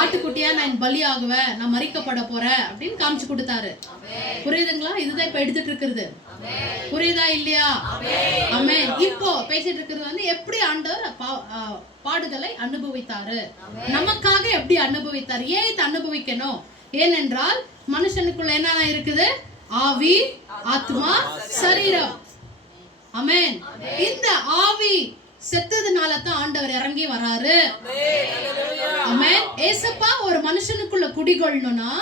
ஆட்டுக்குட்டியா நான் பலி ஆகுவேன், நான் மரிக்கப்பட போறேன் அப்படின்னு காமிச்சு கொடுத்தாரு. புரியுதுங்களா? இதுதான் இப்ப எடுத்துட்டு இருக்கிறது. புரியுதா இல்லையா? ஆமென். இப்போ பேசிட்டு இருக்கிறது வந்து எப்படி ஆண்டவர் பாடுகளை அனுபவித்தாரு, நமக்காக எப்படி அனுபவித்தாரு, ஏன் இதை அனுபவிக்கணும்? ஏனென்றால் மனுஷனுக்குள்ள என்னென்ன இருக்குது? ஆவி, ஆத்மா, சரீரம். ஆமென். இந்த ஆவி செத்ததுனால தான் ஆண்டவர் இறங்கி வராரு. ஆமென். ஏசப்பா ஒரு மனுஷனுக்குள்ள குடிகொள்ளணும்னா,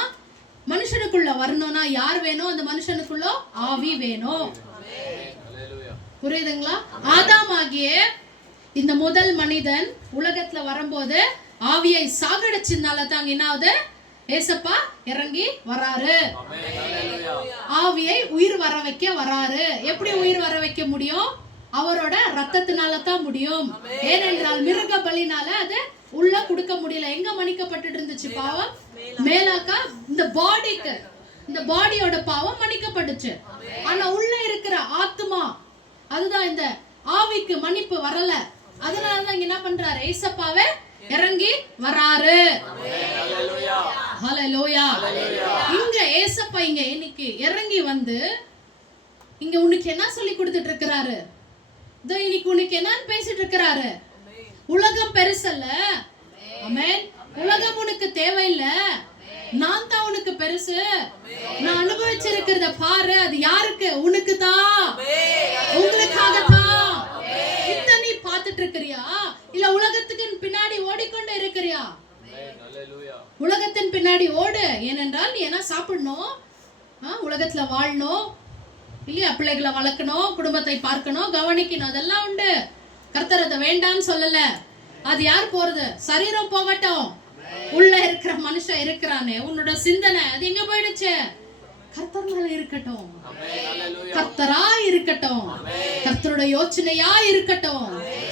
மனுஷனுக்குள்ள வரணும்னா யார் வேணும்? அந்த மனுஷனுக்குள்ள ஆவி வேணும். புரியுதுங்களா? ஆதாம் ஆகிய இந்த முதல் மனிதன் உலகத்துல வரும்போது ஆவியை சாகடிச்சதுனால தான் என்ன ஆகுது? ஏசப்பா இறங்கி வராரு. ஆவியை உயிர் வர வைக்க வராரு. எப்படி உயிர் வர வைக்க முடியும்? அவரோட ரத்தத்தினால தான் முடியும். ஏனென்றால் மிருக பலினால அது உள்ள கொடுக்க முடியல. எங்க மன்னிக்கப்பட்டு இருந்துச்சு பாவம்? மேலாக்கா இந்த பாடிக்கு, இந்த பாடியோட பாவம் மன்னிக்கப்பட்டுச்சு. ஆனா உள்ள இருக்கிற ஆத்மா, அதுதான் இந்த ஆவிக்கு மன்னிப்பு வரல. அதனாலதான் என்ன பண்றாரு? ஏசப்பாவே இறங்கி வராரு. ஹல்லேலூயா. இங்க ஏசப்பா இங்க இன்னைக்கு இறங்கி வந்து இங்க உனக்கு என்ன சொல்லி கொடுத்துட்டு இருக்கிறாரு? இன்னைக்கு உனக்கு என்னன்னு பேசிட்டு இருக்கிறாரு? உலகம் பெருசல்ல. ஆமென். உலகம் உனக்கு தேவையில்ல, நான் தான் உனக்கு பெருசு. நான் அனுபவிச்சிருக்கிறத பாரு. அது யாருக்கு? உனக்கு தான், உங்களுக்காக தான். இத நீ பார்த்துட்டு இருக்கிறியா? இல்ல உலகத்துக்கு பின்னாடி ஓடிக்கொண்டு இருக்கிறியா? உலகத்தின் பின்னாடி ஓடு. ஏனென்றால் நீ என்ன சாப்பிடணும், உலகத்துல வாழணும் இல்லையா? பிள்ளைகளை வளர்க்கணும், குடும்பத்தை பார்க்கணும், கவனிக்கணும், அதெல்லாம் உண்டு. கர்த்தர் அதை வேண்டான்னு சொல்லல. அது யார் போறது? சரீரம் போகட்டும், உள்ள இருக்கிற மனுஷன் இருக்கிறானே, உன்னோட சிந்தனை அது எங்க போயிடுச்சு? கர்த்தர் மேல இருக்கட்டும், கர்த்தரா இருக்கட்டும், கர்த்தரோட யோசனையா இருக்கட்டும்,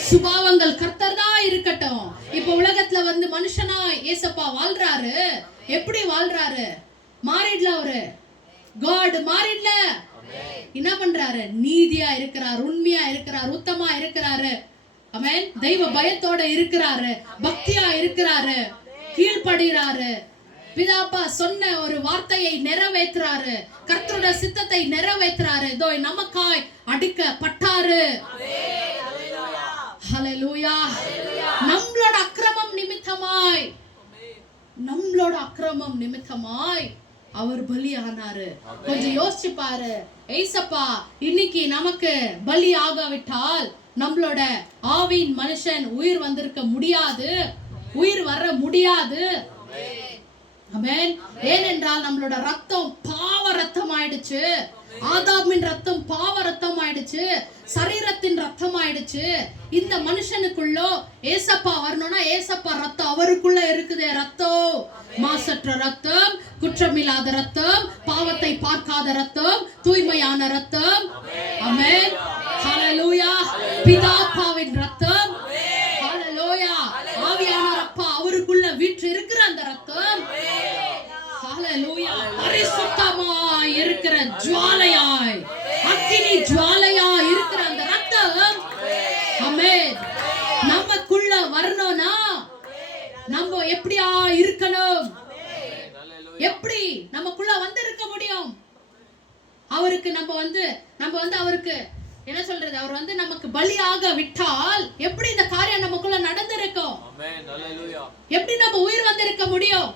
சுபாவங்கள் கர்த்தர் தான் இருக்கட்டும். இப்ப உலகத்துல வந்து மனுஷனா ஏசப்பா வாழ்றாரு. எப்படி வாழ்றாரு? மாறிடல. அவரு காட் மாறிடல. என்ன பண்றாரு? நீதியா இருக்கிறார், உண்மையா இருக்கிறார், உத்தமா இருக்கிறாரு. ஆமென். தெய்வ பயத்தோட இருக்கிறாரு, பக்தியா இருக்கிறாரு, கீழ்ப்படுகிறாரு. பிதாப்பா சொன்ன ஒரு வார்த்தையை நிறைவேற்றுறாரு, கர்த்தரோட சித்தத்தை நிறைவேற்றுறாரு. இதோ நமக்காய் அடிக்கப்பட்டாரு. ஹல்லேலூயா. நம்மளோட அக்கிரமம் நிமித்தமாய், நம்மளோட அக்கிரமம் நிமித்தமாய் அவர் பலியானாரு. கொஞ்சம் யோசிச்சு பாரு. ஏசப்பா இன்னைக்கு நமக்கு பலி ஆகாவிட்டால் நம்மளோட ஆவின் மனுஷன் உயிர் வந்திருக்க முடியாது, உயிர் வர முடியாது. ஆமென். ஏனென்றால் நம்மளோட ரத்தம் பாவ ரத்தம் ஆயிடுச்சு. ஆதாமின் ரத்தம் பாவ ரத்தம் ஆயிடுச்சு, சரீரத்தின் ரத்தம் ஆயிடுச்சு. இந்த மனுஷனுக்குள்ள ஏசப்பா வரணும்னா ஏசப்பா ரத்தம் அவருக்குள்ள இருக்குது. ரத்தம் மாசற்ற ரத்தம், குற்றமில்லாத ரத்தம், பாவத்தை பார்க்காத ரத்தம், தூய்மையான ரத்தம். ஆமென். ஹல்லேலூயா. பிதாப்பாவின் ரத்தம். ஹல்லேலூயா. ஆவியானவர் அப்பா அவருக்குள்ள வீற்று இருக்கிற அந்த ரத்தம். ஹல்லேலூயா. பரிசுத்தமாய் இருக்கிற ஜுவாலையாய், அக்கினி ஜுவாலையாய் இருக்கிற அந்த ரத்தம். ஆமென். நமக்குள்ள வரணும்னா நம்ம எப்படியா இருக்கணும்? எப்படி நமக்குள்ள வந்து இருக்க முடியும்? அவருக்கு நம்ம வந்து அவருக்கு என்ன சொல்றது? அவர் வந்து நமக்கு பலியாக விட்டால் எப்படி இந்த காரியம் நமக்குள்ள நடந்திருக்கும்? எப்படி நம்ம உயிர் வந்திருக்க முடியும்?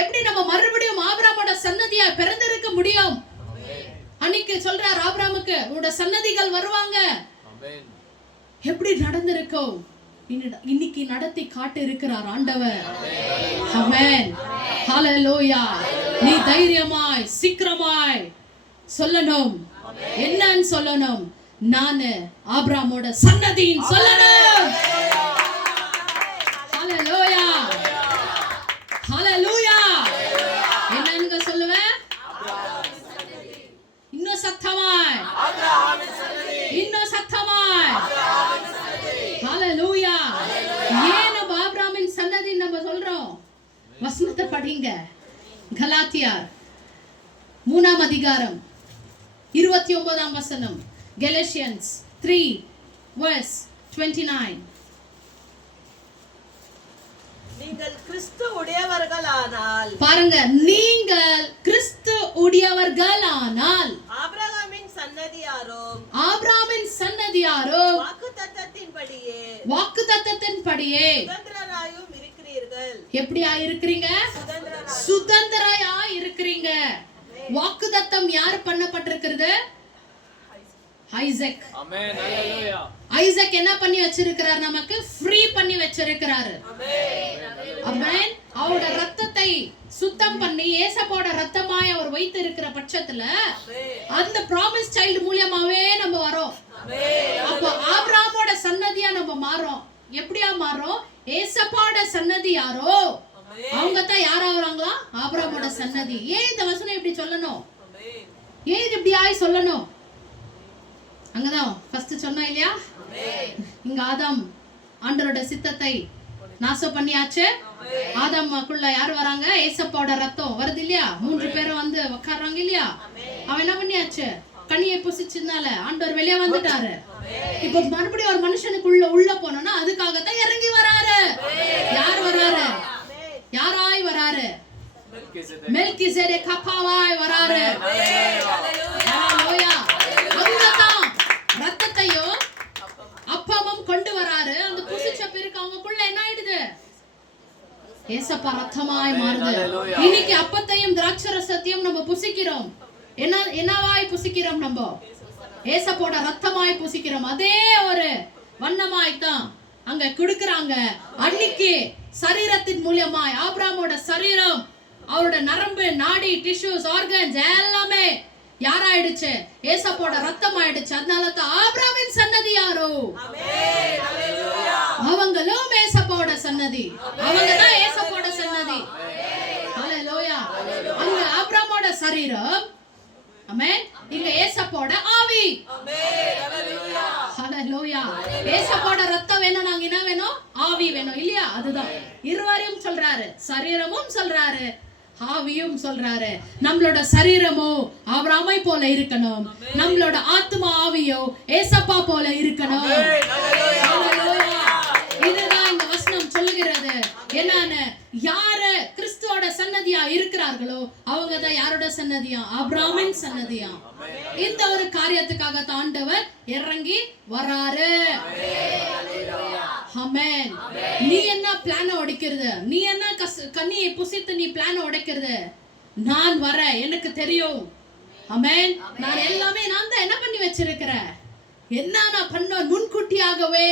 எப்படி நம்ம மறுபடியும் ஆபிரகாமோட சன்னதியா பிறந்திருக்க முடியும்? அன்னைக்கு சொல்றார் ஆபிரகாமுக்கு, உன்னோட சன்னதிகள் வருவாங்க. எப்படி நடந்திருக்கும்? இன்னைக்கு நடத்தி காட்டு இருக்கிறார் ஆண்டவர். ஆமென். ஹல்லேலூயா. நீ தைரியமாய் சீக்கிரமாய் சொல்லணும். என்னன்னு சொல்லணும்? நானு ஆபிரகாமோட சன்னதியின் சொல்லணும். ஹல்லேலூயா. ஹல்லேலூயா. என்னன்னு சொல்லுவேன்? சொல்றோம். வசனத்தை படிங்க. கலாத்தியர் 3ஆம் அதிகாரம் 29ஆம் வசனம். Galatians 3 verse 29. நீங்கள் கிறிஸ்து உடையவர்களானால், பாருங்க, நீங்கள் கிறிஸ்து உடையவர்களானால் ஆபிரகாமின் சன்னதியாரும் ஆபிரகாமின் சன்னதியாரும் வாக்குத்தத்தத்தின்படியே வாக்குத்தத்தத்தின்படியே சுதந்திரராயும் இருக்கிறீர்கள். எப்படியா இருக்கிறீங்க? சுதந்திரயா இருக்கிறீங்க. வாக்குத்தத்தம் யார் பண்ணப்பட்டிருக்கிறது? ஐசக். ஆமென். ஹalleluya. ஐசக் என்ன பண்ணி வச்சிருக்கிறார்? நமக்கு ஃப்ரீ பண்ணி வச்சிருக்கிறார். ஆமென். அவரோட ரத்தத்தை சுத்தம் பண்ணி ஏசப்போட ரத்தமாய் அவர் வைத்து இருக்கிற பட்சத்துல அந்த ப்ராமிஸ் சைல்டு மூலமாவே நம்ம வரோம். அப்ப ஆபிரகாமோட சன்னதியா நம்ம மாறோம். எப்படியா மாறோம்? ஏசப்பாட சன்னதி யாரோ அவங்க தான் யாரா வராங்களா? ஆபிரகாமோட சன்னதி. ஏன் இந்த வசனம் இப்படி சொல்லணும்? ஏன் இப்படி ஆய் சொல்லணும்? அங்கதான் ஃபர்ஸ்ட் சொன்னா இல்லையா, இங்க ஆதாம் ஆண்டவரோட சித்தத்தை நாசம் பண்ணியாச்சு. ஆதாமுக்குள்ள யார் வராங்க? ஏசப்பாவோட ரத்தம் வருது இல்லையா? 3 பேரும் வந்து உட்கார்றாங்க இல்லையா? அவன் என்ன பண்ணியாச்சு? கனியை புசிச்சதுனால ஆண்டவர் வெளியே வந்துட்டாரு. இப்ப மறுபடியும் ஒரு மனுஷனுக்குள்ள உள்ள போனோம்னா அதுக்காகத்தான் இறங்கி வராரு. யார் வராரு? யாராய் வராரு? மெல்கிசேதேக் அப்பாவாய் வராரு. ஹalleluya. அங்கதான் ரத்தத்தையும் அப்பமும் கொண்டு வராரு. அந்த புசிச்ச பிறகு அவங்களுக்குள்ள என்ன ஆயிடுது? ஏசப்பா ரத்தமாய் மாறுது. இன்னைக்கு அப்பத்தையும் திராட்சரசத்தையும் நம்ம புசிக்கிறோம். என்னவாய் புசிக்கிறோம்? நம்ம ஏசப்போட ரத்தமாய் புசிக்கிறோம். அதே ஒரு வண்ணமாய் தான் அங்க கொடுக்கறாங்க. அன்னைக்கு சரீரத்தின் மூலமாய் ஆபிரகாமோட சரீரம், அவரோட நரம்பு, நாடி, டிஷ்யூஸ், ஆர்கன்ஸ் எல்லாமே யாராயிடுச்சு? ஏசப்போட ரத்தம் ஆயிடுச்சு. அதனால தான் ஆபிரகாமின் சன்னதி யாரோ அவங்களும் ஏசப்போட சன்னதி. அவங்க தான் ஏசப்போட சன்னதி. ஹalleluya. அங்க ஆபிரகாமோட சரீரம், ஆமென், இங்க ஏசப்போட ஆவி. ஹalleluya. ஏசப்போட ரத்தம் வேணும், நாங்க என்ன வேணும்? ஆவி வேணும் இல்லையா? அதுதான் இருவரையும் சொல்றாரு. சரீரமும் சொல்றாரு, ஆவியும் சொல்றாரு. நம்மளோட சரீரமோ ஆபிரகாமை போல இருக்கணும், நம்மளோட ஆத்மா ஆவியோ ஏசப்பா போல இருக்கணும். இதுதான் இந்த வசனம் சொல்லுகிறது. என்னன்னு, யாரு கிறிஸ்துவோட சன்னதியா இருக்கிறார்களோ அவங்க தான் யாரோட சன்னதியா? ஆபிரகாமின் சன்னதியா. இந்த ஒரு காரியத்துக்காக ஆண்டவர் இறங்கி வராரு. ஆமென். நீ என்ன பிளான உடைக்கிறது? நீ என்ன கண்ணியை புசித்து நீ பிளான உடைக்கிறது? நான் வர, எனக்கு தெரியும். ஆமென். நான் எல்லாமே நான் தான் என்ன பண்ணி வச்சிருக்கிறேன். என்ன நான் பண்ண முன்கூட்டியாகவே,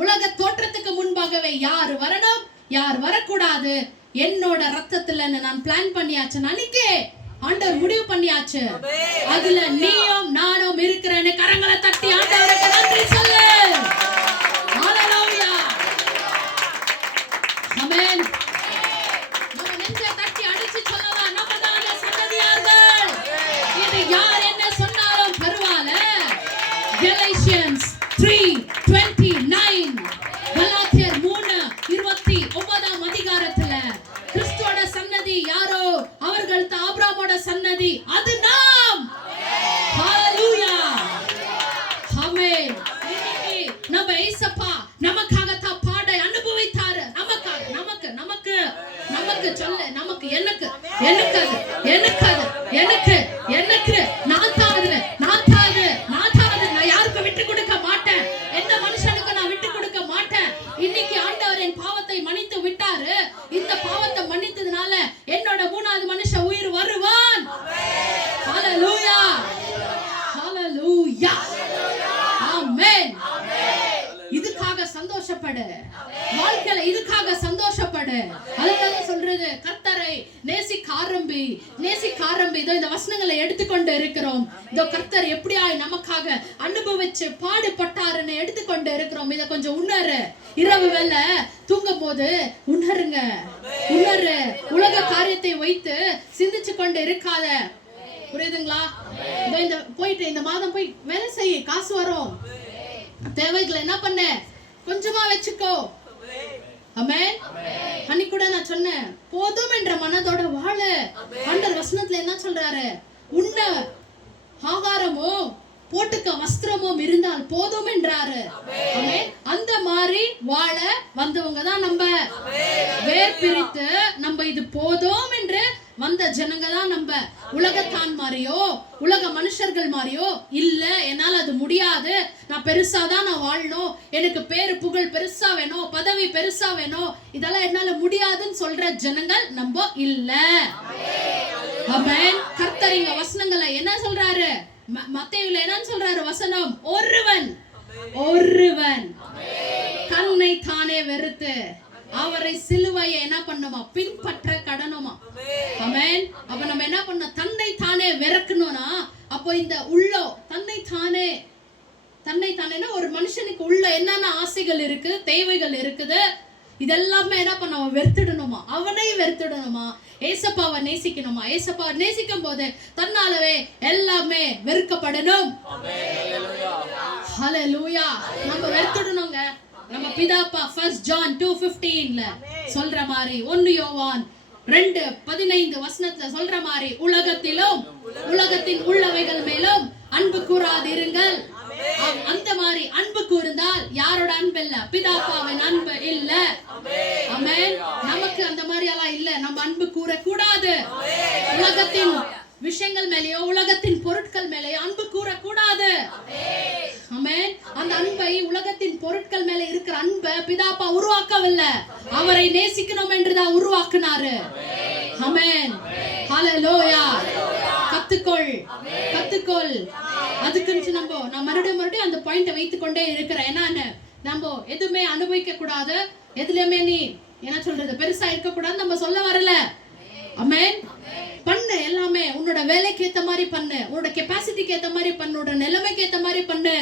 உலக தோற்றத்துக்கு முன்பாகவே யார் வரணும் யார் வரக்கூடாது என்னோட ரத்தத்துல நான் பிளான் பண்ணியாச்சு. அன்னைக்கே ஆண்டவர் முடிவு பண்ணியாச்சு. அதுல நீயும் நானும் இருக்கிறேன்னு கரங்களை தட்டி ஆண்டவருக்கு நன்றி சொல்லு. ஹalleluya. ஆமென். நம்ம நெஞ்சை தட்டி அடிச்சு சொல்லலாம், நம்ம தான் அந்த சன்னதியார்கள். இது யார் என்ன சொன்னாலும் பரவாயில்ல. Galatians 3:29, கலாத்தியர் 3:29ஆம் அதிகாரத்துல கிறிஸ்துவோட சன்னதி யாரோ அவர்கள் தான் ஆபிரகாமோட சன்னதி. அது நாம். ஹalleluya. ஆமென். இன்னைக்கு நம்ம ஏசப்பா நமக்காக தான் பாட அனுபவித்தாரு. நமக்காக, நமக்கு நமக்கு நமக்கு சொல்ல, நமக்கு எனக்கு எனக்கு எனக்கு எனக்கு எனக்கு நான் தாது நான் தாது நான் தாது. நான் யாருக்கும் விட்டு கொடுக்க மாட்டேன். எந்த மனுஷனுக்கு நான் விட்டு கொடுக்க மாட்டேன். இன்னைக்கு ஆண்டவர் என் பாவத்தை மன்னித்து விட்டாரு. இந்த பாவத்தை மன்னித்ததுனால என்னோட 3வது மனுஷன் உயிர் வருவான். ஹalleluya. ஹalleluya. ஆமென். இதுக்காக சந்தோஷப்படு. வாழ்க்கையில இதுக்காக சந்தோஷப்படு. அதுதான் சொல்றது, கர்த்தரை நேசிக்க ஆரம்பி, நேசிக்க ஆரம்பி. இதோ இந்த வசனங்களை எடுத்துக்கொண்டு இருக்கிறோம். இதோ கர்த்தர் எப்படியாய் நமக்காக அனுபவிச்சு பாடுபட்டாருன்னு எடுத்துக்கொண்டு இருக்கிறோம். இத கொஞ்சம் உணரு. இரவு வேளை தூங்கும் போது உணருங்க, உணரு. உலக காரியத்தை வைத்து சிந்திச்சு கொண்டு இருக்காத. புரியுதுங்களா? இந்த போயிட்டு இந்த மாதம் போய் வேலை செய்ய, காசு வரும். தேவைகளை என்ன பண்ண, கொஞ்சமா வச்சுக்கோ. ஆமென். அன்னைக்கு கூட நான் சொன்னேன், போதும் என்ற மனதோட வாழு. ஆண்டவர் வசனத்துல என்ன சொல்றாரு? உண்ண ஆகாரமோ போட்டுக்க வஸ்திரமும் இருந்தால் போதும் என்றாரு. ஆமென். அந்த மாதிரி வாழ வந்தவங்க தான் நம்ம. வேர் பிரித்து நம்ம இது போதும் என்று வந்த ஜனங்க தான் நம்ம. உலகத்தான் மாதிரியோ உலக மனுஷர்கள் மாதிரியோ இல்ல, என்னால அது முடியாது, நான் பெருசாதான் நான் வாழணும், எனக்கு பேரு புகழ் பெருசா வேணும், பதவி பெருசா வேணும், இதெல்லாம் என்னால முடியாதுன்னு சொல்ற ஜனங்கள் நம்ம இல்ல. ஆமென். கர்த்தர் இங்க வசனங்களை என்ன சொல்றாரு? மத்தேயுல என்ன சொல்றாரு வசனம்? ஒருவன் தன்னை தானே வெறுத்து அவரை சிலுவையை என்ன பண்ணுமா? பின்பற்ற கடனுமா. ஆமென். அப்ப நம்ம என்ன பண்ண? தன்னை தானே வெறுக்கணும்னா அப்போ இந்த உள்ளோ தன்னை தானேனா ஒரு மனுஷனுக்கு உள்ள என்னென்ன ஆசைகள் இருக்கு, தேவைகள் இருக்குது, இதெல்லாமே என்ன பண்ண? வெறுத்துடணுமா? அவனை வெறுத்துடணுமா? ஏசப்பாவை நேசிக்கணுமா? ஏசப்பாவை நேசிக்கும் போது தன்னாலவே எல்லாமே வெறுக்கப்படணும். ஹல்லேலூயா. நம்ம வெறுத்துடணுங்க. நம்ம பிதாப்பா 1 John 2:15ல சொல்ற மாதிரி, 1 யோவான் 2:15 வசனத்துல சொல்ற மாதிரி, உலகத்திலும் உலகத்தின் உள்ளவைகள் மேலும் அன்பு கூறாதிருங்கள். அந்த மாதிரி அன்பு கூர்ந்தால் யாரோட அன்பு இல்ல? பிதாப்பாவின் அன்பு இல்ல. ஆமென். நமக்கு அந்த மாதிரி எல்லாம் இல்ல. நம்ம அன்பு கூற கூடாது. உலகத்தின் விஷயங்கள் மேலேயோ உலகத்தின் பொருட்கள் மேலேயோ அன்பு கூற கூடாது. ஆமென். அந்த அன்பை, உலகத்தின் பொருட்கள் மேல இருக்கிற அன்பை பிதாப்பா உருவாக்கவில்லை, அவரை நேசிக்கணும் என்றுதான் உருவாக்குனாரு. ஆமென். ஹல்லேலூயா. கத்துக்கொள். அதுக்கு நான் மறுபடியும் அந்த பாயிண்ட வைத்து கொண்டே இருக்கிறேன். என்னன்னு, நம்ம எதுவுமே அனுபவிக்க கூடாது, எதுலயுமே நீ என்ன சொல்றது பெருசா இருக்க கூடாது நம்ம சொல்ல வரல. ஆமென். பண்ணு, எல்லாமே உன்னோட வேலைக்கு ஏத்த மாதிரி பண்ணு, உன்னோட கெபாசிட்டிக்கு ஏத்த மாதிரி பண்ணு, உன்னோட நிலைமைக்கு ஏத்த மாதிரி பண்ணு.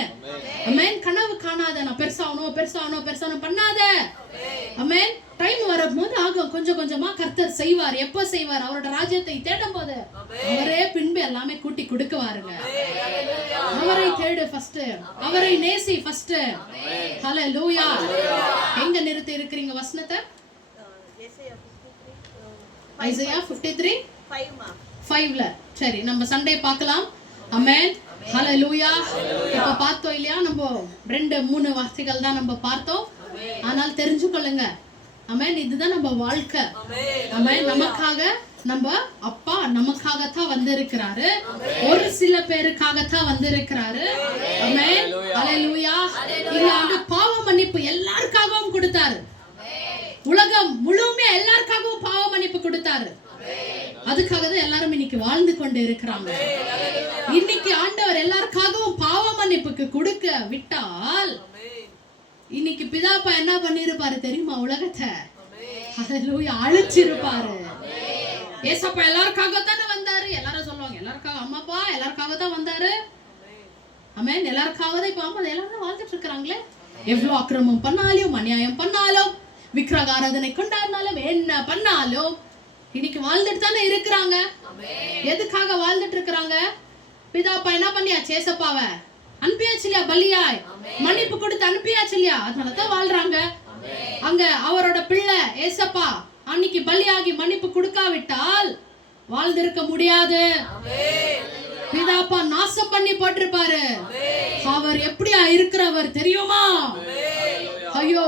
ஆமென். கனவு காணாத, நான் பெருசாகணும் பண்ணாத. ஆமென். டைம் வரும்போது ஆகும், கொஞ்சம் கொஞ்சமா கர்த்தர் செய்வார். எப்ப செய்வார்? அவரோட ராஜ்யத்தை தேடும் போது அவரே பின்பு எல்லாமே கூட்டி கொடுக்குவாருங்க. அவரை தேடு ஃபர்ஸ்ட், அவரை நேசி ஃபர்ஸ்ட். ஹல்லேலூயா. எங்க நிறுத்தி இருக்கிறீங்க வசனத்தை? ஐசையா 53:5ல. சரி, நம்ம சண்டே பார்க்கலாம். ஆமென். ஹல்லேலூயா. இப்ப பார்த்தோம் இல்லையா? நம்ம 2-3 வார்த்தைகள் தான் நம்ம பார்த்தோம். ஆனால் தெரிஞ்சுக்கொள்ளுங்க, ஆமென், இதுதான் நம்ம வாழ்க்கை. ஆமென். நமக்காக நம்ம அப்பா நமக்காகத்தான் வந்திருக்கிறாரு, ஒரு சில பேருக்காகத்தான் வந்திருக்கிறாரு. ஆமென். ஹல்லேலூயா. இங்க வந்து பாவ மன்னிப்பு எல்லாருக்காகவும் கொடுத்தாரு. உலகம் முழுமே எல்லாருக்காகவும் பாவ மன்னிப்பு கொடுத்தாரு. அதுக்காக தான் எல்லாரும் இன்னைக்கு வாழ்ந்து கொண்டு இருக்கிறாங்க. இன்னைக்கு ஆண்டவர் எல்லாருக்காகவும் பாவ மன்னிப்புக்கு கொடுக்க விட்டால் இன்னைக்கு பிதாப்பா என்ன பண்ணிருப்பாரு தெரியுமா? உலகத்தை ஹல்லேலூயா அழிச்சிருப்பாரு. ஏசப்பா எல்லாருக்காக தானே வந்தாரு. எல்லாரும் சொல்லுவாங்க எல்லாருக்காக, அம்மாப்பா எல்லாருக்காக தான் வந்தாரு. ஆமென். எல்லாருக்காக தான். இப்ப ஆமா, எல்லாரும் வாழ்ந்துட்டு இருக்கிறாங்களே. எவ்வளவு அக்கிரமம் பண்ணாலும், அநியாயம் பண்ணாலும், விக்கிரக ஆராதனை கொண்டாடினாலும், என்ன பண்ணாலும் இன்னைக்கு வாழ்ந்துட்டு தானே இருக்கிறாங்க. எதுக்காக வாழ்ந்துட்டு இருக்கிறாங்க? பிதாப்பா என்ன பண்ணியாச்சு? ஏசப்பாவை அனுப்பியாச்சு இல்லையா? பலியாய் மன்னிப்பு கொடுத்து அனுப்பியாச்சு இல்லையா? அதனாலதான் வாழ்றாங்க. அங்க அவரோட பிள்ளை ஏசப்பா அன்னைக்கு பலியாகி மன்னிப்பு கொடுக்காவிட்டால் வாழ்ந்திருக்க முடியாது. பிதாப்பா நாசம் பண்ணி போட்டிருப்பாரு. அவர் எப்படியா இருக்கிறவர் தெரியுமா? ஐயோ,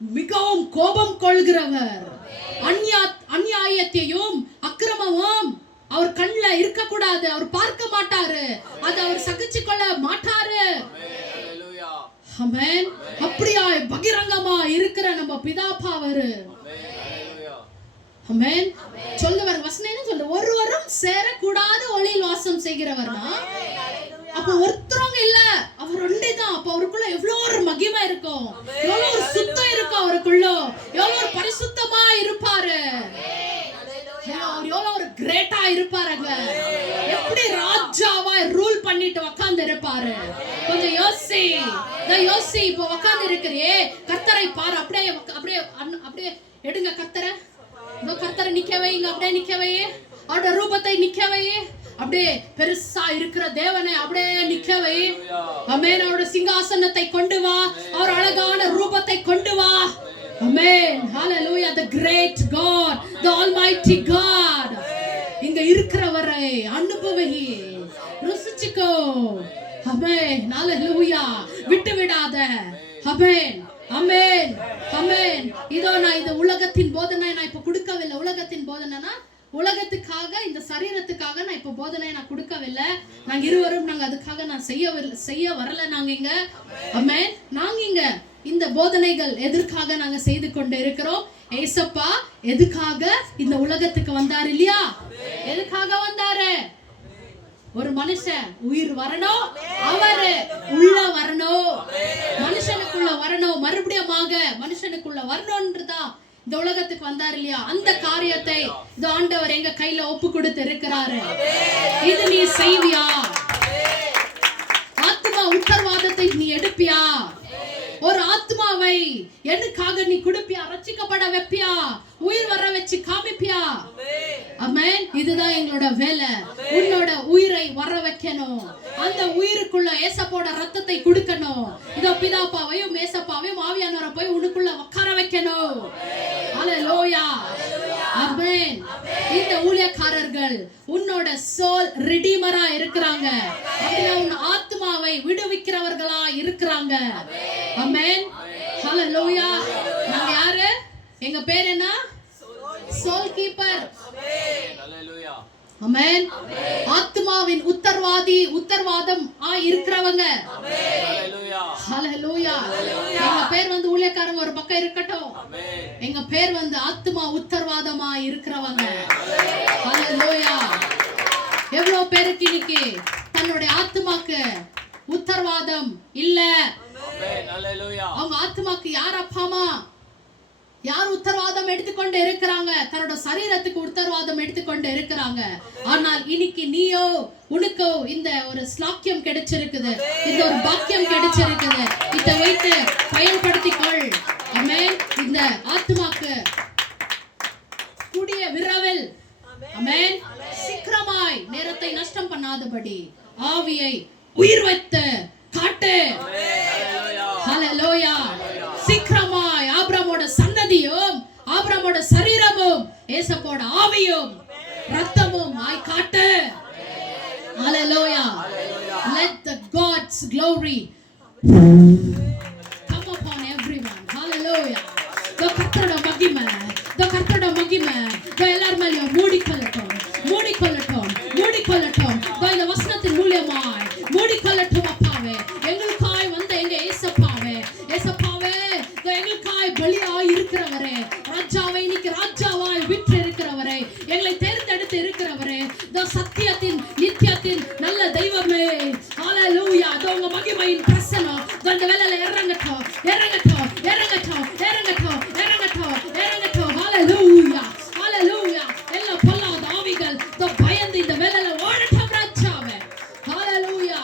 மிகவும் கோபம் கொள்கிறவர். அநியாயத்தையும் அக்கிரமமும் அவர் கண்ணுல இருக்க கூடாது. அவர் பார்க்க மாட்டாரு, அதை அவர் சகிச்சு கொள்ள மாட்டாரு. ஆமென். அப்படியா பகிரங்கமா இருக்கிற நம்ம பிதாப்பா அவரு. ஆமென். சொல்லுவார் வசனம் என்ன சொல்ற? ஒருவரும் சேரக்கூடாத ஒளியில் வாசம் செய்கிறவர்னா அப்ப ஒருத்தரவங்க இல்ல, அவர் ஒன்றே தான். அப்ப அவருக்குள்ள எவ்வளவு ஒரு மகிமை இருக்கும், எவ்வளவு ஒரு சுத்தம் இருக்கும் அவருக்குள்ள, எவ்வளவு ஒரு பரிசுத்தமா இருப்பாரு, எவ்வளவு ஒரு கிரேட்டா இருப்பாருங்க. எப்படி ராஜாவா ரூல் பண்ணிட்டு உட்கார்ந்து இருப்பாரு. கொஞ்சம் யோசி. இப்ப உட்கார்ந்து இருக்கிறியே, கர்த்தரை பாரு. அப்படியே எடுங்க கர்த்தரை. கர்த்தரை நிக்க வைங்க, அப்படியே நிக்க வையே. அவரோட ரூபத்தை நிக்க வையே. அப்படியே பெருசா இருக்கிற தேவனை அப்படியே நிக்க வை. ஆமென். அவரோட சிங்காசனத்தை கொண்டு வா, அவர் அழகான ரூபத்தை கொண்டு வா. Amen. Hallelujah. The great God, the almighty God. இங்க இருக்கிறவரை அனுபவி, ருசிச்சுக்கோ. Amen. Hallelujah. விட்டு விடாத. Amen. Amen. Amen. இதோ நான் இந்த உலகத்தின் போதனை நான் இப்ப கொடுக்கவில்லை. உலகத்தின் போதனைனா உலகத்துக்காக, இந்த சரீரத்துக்காக நான் இப்ப போதனை நான் கொடுக்கவில்லை. நாங்க இருவரும் நாங்க அதுக்காக நான் செய்ய வரல. நாங்க இங்க ஆமென். நாங்க இங்க இந்த போதனைகள் எதற்காக நாங்க செய்து கொண்டு இருக்கிறோம்? ஏசப்பா எதுக்காக இந்த உலகத்துக்கு வந்தாரு இல்லையா? எதுக்காக வந்தாரு? ஒரு மனுஷன் உயிர் வரணும், அவரு உள்ள வரணும், மனுஷனுக்குள்ள வரணும், மறுபடியுமாக மனுஷனுக்குள்ள வரணும்ன்றதான் இந்த உலகத்துக்கு வந்தாரு இல்லையா? அந்த காரியத்தை இந்த ஆண்டவர் எங்க கையில ஒப்பு கொடுத்து இருக்கிறாரு. இது நீ செய்வியா? ஆத்மா உத்தரவாதத்தை நீ எடுப்பியா? ஒரு ஆத்மாவை எனக்காக நீ கொடுப்பியா? ரட்சிக்கப்பட வைப்பியா? உயிர் வர வச்சு காமிப்பியா? ஆமென். இதுதான் எங்களோட வேலை. உன்னோட உயிரை வர வைக்கணும். அந்த உயிருக்குள்ள ஏசப்பாவோட ரத்தத்தை கொடுக்கணும். இதோ பிதாப்பாவையும் ஏசப்பாவையும் ஆவியானவரை போய் உனக்குள்ள உட்கார வைக்கணும். ஹalleluya. ஆமென். இந்த ஊழியக்காரர்கள் உன்னோட சோல் ரிடீமரா இருக்கிறாங்க. அப்படியே உன் ஆத்மாவை விடுவிக்கிறவர்களா இருக்கிறாங்க. ஆமென். ஹalleluya. நாங்க யாரு? எங்க பேர் என்ன? Soul keeper. Hallelujah. ஆமென். ஆத்மாவின் உத்தரவாதம் இருக்கிறவங்க. Hallelujah. ஹalleluya. எங்க பேர் வந்து ஊழியக்காரங்க ஒரு பக்கம் இருக்கட்டும். Amen. எங்க பேர் வந்து ஆத்மா உத்தரவாதமா இருக்கிறவங்க. ஹalleluya. எவ்வளவு பேருக்கு இன்னைக்கு தன்னுடைய ஆத்மாக்கு உத்தரவாதம் இல்ல? Amen. Hallelujah. அவங்க ஆத்மாக்கு யார் அப்பாமா? யார் உத்தரவாதம் எடுத்துக்கொண்டு இருக்கிறாங்க? தன்னோட சரீரத்துக்கு உத்தரவாதம் எடுத்துக்கொண்டு இருக்கிறாங்க. ஆனால் இன்னைக்கு நீயோ, உனக்கோ இந்த ஒரு ஸ்லாக்கியம் கிடைச்சிருக்குது, இந்த ஒரு பாக்கியம் கிடைச்சிருக்குது. இதை வைத்து பயன்படுத்திக்கொள். ஆமென். இந்த ஆத்மாக்கு கூடிய விரைவில், ஆமென், சீக்கிரமாய் நேரத்தை நஷ்டம் பண்ணாதபடி ஆவியை உயிர் வைத்து காட்டு. ஹalleluya. சீக்கிரமாய் ஆபிரகாமோட சந்ததியும் ஆபிரகாமோட சரீரமும் ஏசப்போட ஆவியும் ரத்தமும் ஆய் காட்டு. ஹalleluya. Let the God's glory come upon everyone. Hallelujah. கர்த்தரோட மகிமை எல்லார் மேலயும் மூடிக்கொள்ளட்டும். இந்த வசனத்தின் மூலமாய் மூடிக்கொள்ளட்டும். அப்பாவே, எங்களுக்காய் வந்த எங்க ஏசப்பாவே, எங்களுக்காய் பலியாய் இருக்கிறவரே, ராஜாவை இன்னைக்கு ராஜாவாய் விற்று இருக்கிறவரே, எங்களை தேர்ந்தெடுத்து இருக்கிறவரே, இந்த சத்தியத்தின் நித்தியத்தின் நல்ல தெய்வமே. ஹalleluya. உங்க மகிமையின் பிரசன்னம் இந்த வேளையில இறங்கட்டும். ஹalleluya. எல்லா பொல்லாத ஆவிகள் பயந்து இந்த வேளையில ஓடட்டும் ராஜாவே. ஹalleluya.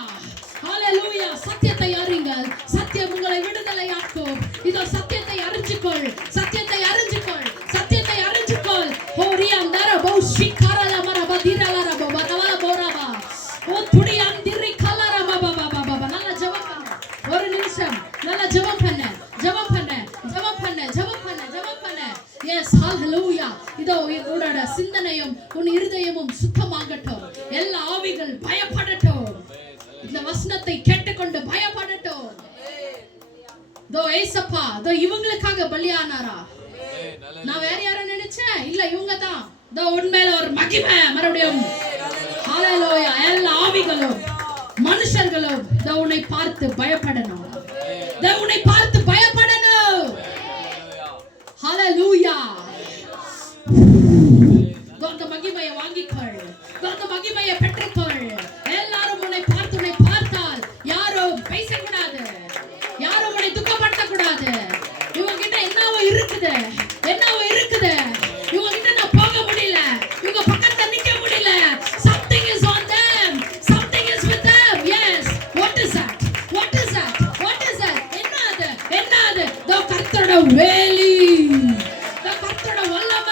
சத்தியத்தை அறியுங்கள், சத்தியம் உங்களை விடுதலையாக்கும். இதோ சத்தியத்தை அறிஞ்சுக்கொள். ஹோரியாந்தர பௌஷிகரல மரபதிரல ரபவதவல போரபா. ஓ துடியாந்திரி கலர பபபபப. நல்ல ஜெபம் பண்ணு. ஒரு நிமிஷம் நல்ல ஜெபம் பண்ணு. எஸ், ஹalleluya. இதோ உன்னோட சிந்தனையும் உன் இருதயமும் சுத்தமாகட்டும். எல்லா ஆவிகள் பயப்படட்டும். இந்த வசனத்தை கேட்டுக்கொண்டு பயப்படட்டும். தோ ஏசப்பா இவங்களுக்காக பலியானாரா? நான் வேற யாரும் நினைச்சேன் இல்ல, இவங்க தான். உண்மையில ஒரு மகிமை மறுபடியும். ஹalleluya. எல்லா ஆவிகளும் மனுஷர்களும் உன்னை பார்த்து பயப்படணும். ஹalleluya. அந்த மகிமையை வாங்கிக்கொள். அந்த மகிமையை பெற்றுக்கொள். எல்லாரும் உன்னை பார்த்தால் யாரும் பேசக்கூடாது, யாரும் உன்னை துக்கப்படுத்தக்கூடாது. இவங்க கிட்ட என்னவோ இருக்குது, இவங்க கிட்ட நான் போக முடியல, இவங்க பக்கத்துல நிக்க முடியல. Something is on them, something is with them. Yes, what is that? என்னது? கர்த்தரோட வேலி, கர்த்தரோட வல்லமை.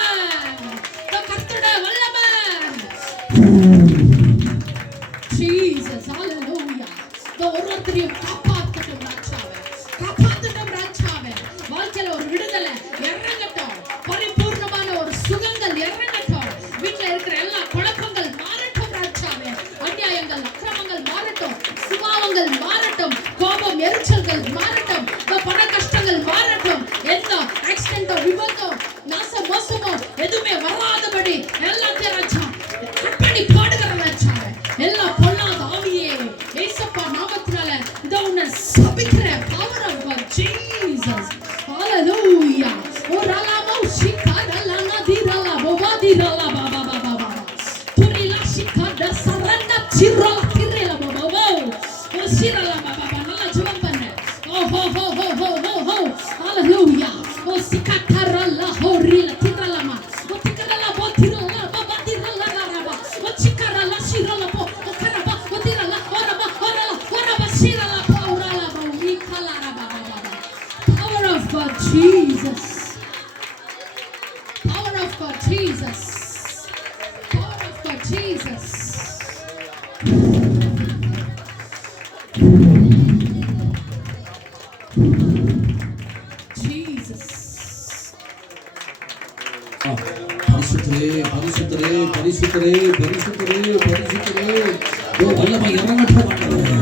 Jesus, hallelujah. ஒருத்தரையும் காப்பாத்தட்டும் ராஜாவே. வாழ்க்கையில ஒரு விடுதலை, சூழ்நிலைகள் மாறட்டும், இந்த பண கஷ்டங்கள் மாறட்டும், எந்த ஆக்சிடென்ட்டோ விபத்தோ நாச மோசமோ எதுவுமே வராதபடி எல்லாத்தையும் ராஜா கட்டடி பாடுகிற ராஜா எல்லா பொல்லாத ஆவியே ஏசப்பா நாமத்தினால இத உன்னை சபிக்கிறேன். பவர் ஆஃப் காட் ஜீசஸ் ஹalleluya. ஓ ரலாமோ சிகாரலானா திரலா போவா திரலா பாபா பாபா பாபா துரிலா சிகாட சரண்ட சிரலா கிரலா பாபா ஓ சிரலா பாபா நல்லா ஜெபம் பண்ணு. ஓ ஹோ ஹோ ஹோ ஹோ ஹோ ஹோ ஹalleluya. ஓ சிகாரலா ஹோரிலா திரலாமா ஓ திரலா போ திரலா பாபா திரலா ராபா ஓ சிகாரலா சிரலா போ ஓ கரபா ஓ திரலா ஓரபா ஓரலா ஓரபா சிரலா போ ஓரலா போ விகலா Rafah Baba. Power of God Jesus. Power of God Jesus. Power of God Jesus. Jesus. பரிசுத்தரே பரிசுத்தரே பரிசுத்தரே பரிசுத்தரே பரிசுத்தரே ஓ வல்லமை இறங்கட்டும் ஆண்டவரே.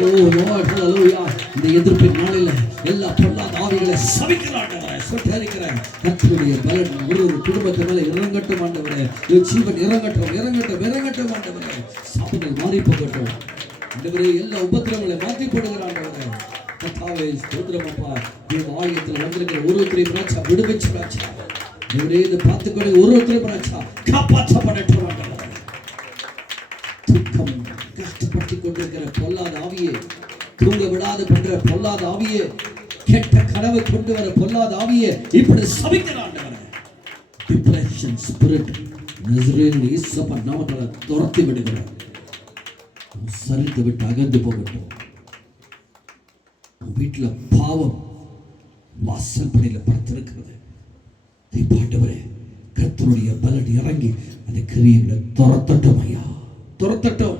ஓ லார்ட் ஹalleluya. இந்த எதிர்ப்பின் நாளில் எல்லா பொல்லாத ஆவிகளை சபிக்கிறேன் ஆண்டவரே. சுட்டரிக்கிறேன். கர்த்தருடைய பலன் ஒரு குடும்பத்தின் மேலே இறங்கட்டும் ஆண்டவரே. ஜீவன் இறங்கட்டும் இறங்கட்டும் இறங்கட்டும் ஆண்டவரே. சாபங்கள் மாறி போகட்டும் ஆண்டவரே. எல்லா உபத்திரவங்களை மாற்றி போடுகிற ஆண்டவரே. கர்த்தாவே ஸ்தோத்திரம் அப்பா. இந்த ஆலயத்தில் வந்திருக்கிற ஒருத்தரையும் ராஜா விடுவிச்சு ராஜா. இவரே இதை பார்த்துக்கொண்டு ஒருத்தரையும் ராஜா காப்பாற்றப்படட்டும் ஆண்டவரே. துக்கம் கஷ்டப்பட்டுக் கொண்டிருக்கிற பொல்லாத ஆவியே, தூங்க விடாது பண்ற பொல்லாத ஆவியே, கெட்ட கனவு கொண்டு வர பொல்லாத ஆவியே இப்படி சபிக்கிற ஆண்டவரே. டிப்ரெஷன் ஸ்பிரிட் நசரேயன் இயேசுவின் நாமத்தால துரத்தி விடுகிறேன். சரித்து விட்டு அகன்று போகட்டும். வீட்டில் பாவம் வாசல் படியில் படுத்திருக்கிறது. ஆண்டவரே கர்த்தருடைய பலன் இறங்கி அந்த கிரியைகளை துரத்தட்டும் ஐயா, துரத்தட்டும்.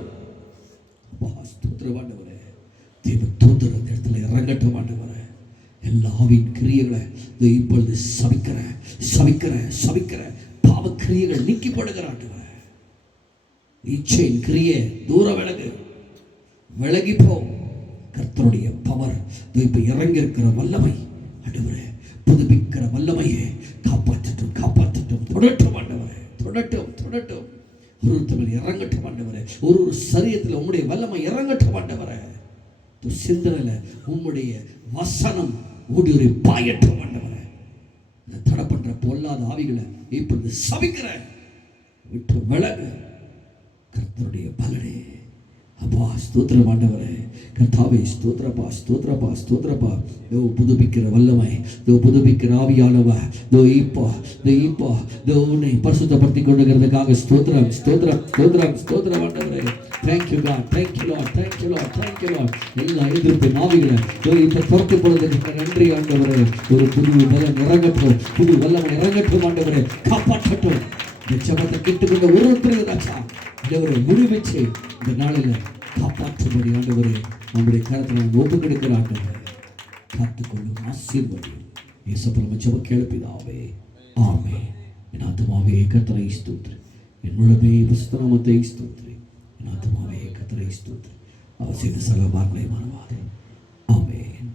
ஆண்டவரே தேவ தூதர் அந்த இடத்துல இறங்கட்டும் ஆண்டவரே. எல்லா ஆவியின் கிரியைகளை இப்பொழுது சபிக்கிறேன் சபிக்கிறேன் சபிக்கிறேன். பாவ கிரியைகள் நீக்கி போடுகிற ஆண்டவரே. இச்சையின் கிரியை தூர விலகு, விலகி போ. கர்த்தருடைய பவர் இப்ப இறங்கி இருக்கிற வல்லமை ஆண்டவரே, புதுப்பிக்கிற வல்லமையே காப்பாற்றட்டும் காப்பாற்றட்டும். தொடட்டும் ஆண்டவரே, தொடட்டும் தொடட்டும். ஒருத்தர் இறங்கட்டும் ஆண்டவரே. ஒரு சரீரத்தில் உம்முடைய வல்லமை இறங்கட்டும் ஆண்டவரே. சிந்தனையில உம்முடைய வசனம் ஊடுருவி பாயட்டும் ஆண்டவரே. தடை பண்ற பொல்லாத ஆவிகளை இப்பொழுது சபிக்கிறேன். விட்டு விலகு. கர்த்தருடைய பலனே அப்பா ஸ்தோத்திரம் ஆண்டவரே. கர்த்தாவே ஸ்தோத்திரப்பா ஸ்தோத்திரப்பா ஸ்தோத்திரப்பா. தோ புதுப்பிக்கிற வல்லமை, தோ புதுப்பிக்கிற ஆவியானவ, தோ இப்போ உன்னை பரிசுத்தப்படுத்திக் கொண்டிருக்கிறதுக்காக ஸ்தோத்திரம் ஸ்தோத்திரம் ஸ்தோத்திரம் ஸ்தோத்திரம் ஆண்டவரே. Thank you God, thank you Lord, thank you Lord, thank you Lord. எல்லா எதிர்ப்பின் ஆவிகளை இப்போ துரத்தி பொழுதுக்கு நன்றி ஆண்டவரே. ஒரு புது பலம் இறங்கட்டும், புது வல்லமை இறங்கட்டும் ஆண்டவரே. காப்பாற்றட்டும். இந்த ஜெபத்தை கேட்டுக்கொண்ட ஒருத்தரையும் ராஜா ஆண்டவரை விடுவிச்சு இந்த நாளில் காப்பாற்றும்படி ஆண்டவரே நம்முடைய கருத்தை நான் ஒப்பு கொடுக்கிற ஆண்டவரை காத்துக்கொள்ளும் ஆசீர்வதியும் இயேசுவின் ஜெபம் கேளுப்பிதாவே ஆமென். என் ஆத்துமாவே கர்த்தரை ஸ்தோத்திரி, என் முழுமே பரிசுத்த நாமத்தை ஸ்தோத்திரி. என் ஆத்துமாவே கர்த்தரை ஸ்தோத்திரி. அவர் செய்த சகல பாரங்களை மறவாதே. ஆமென்.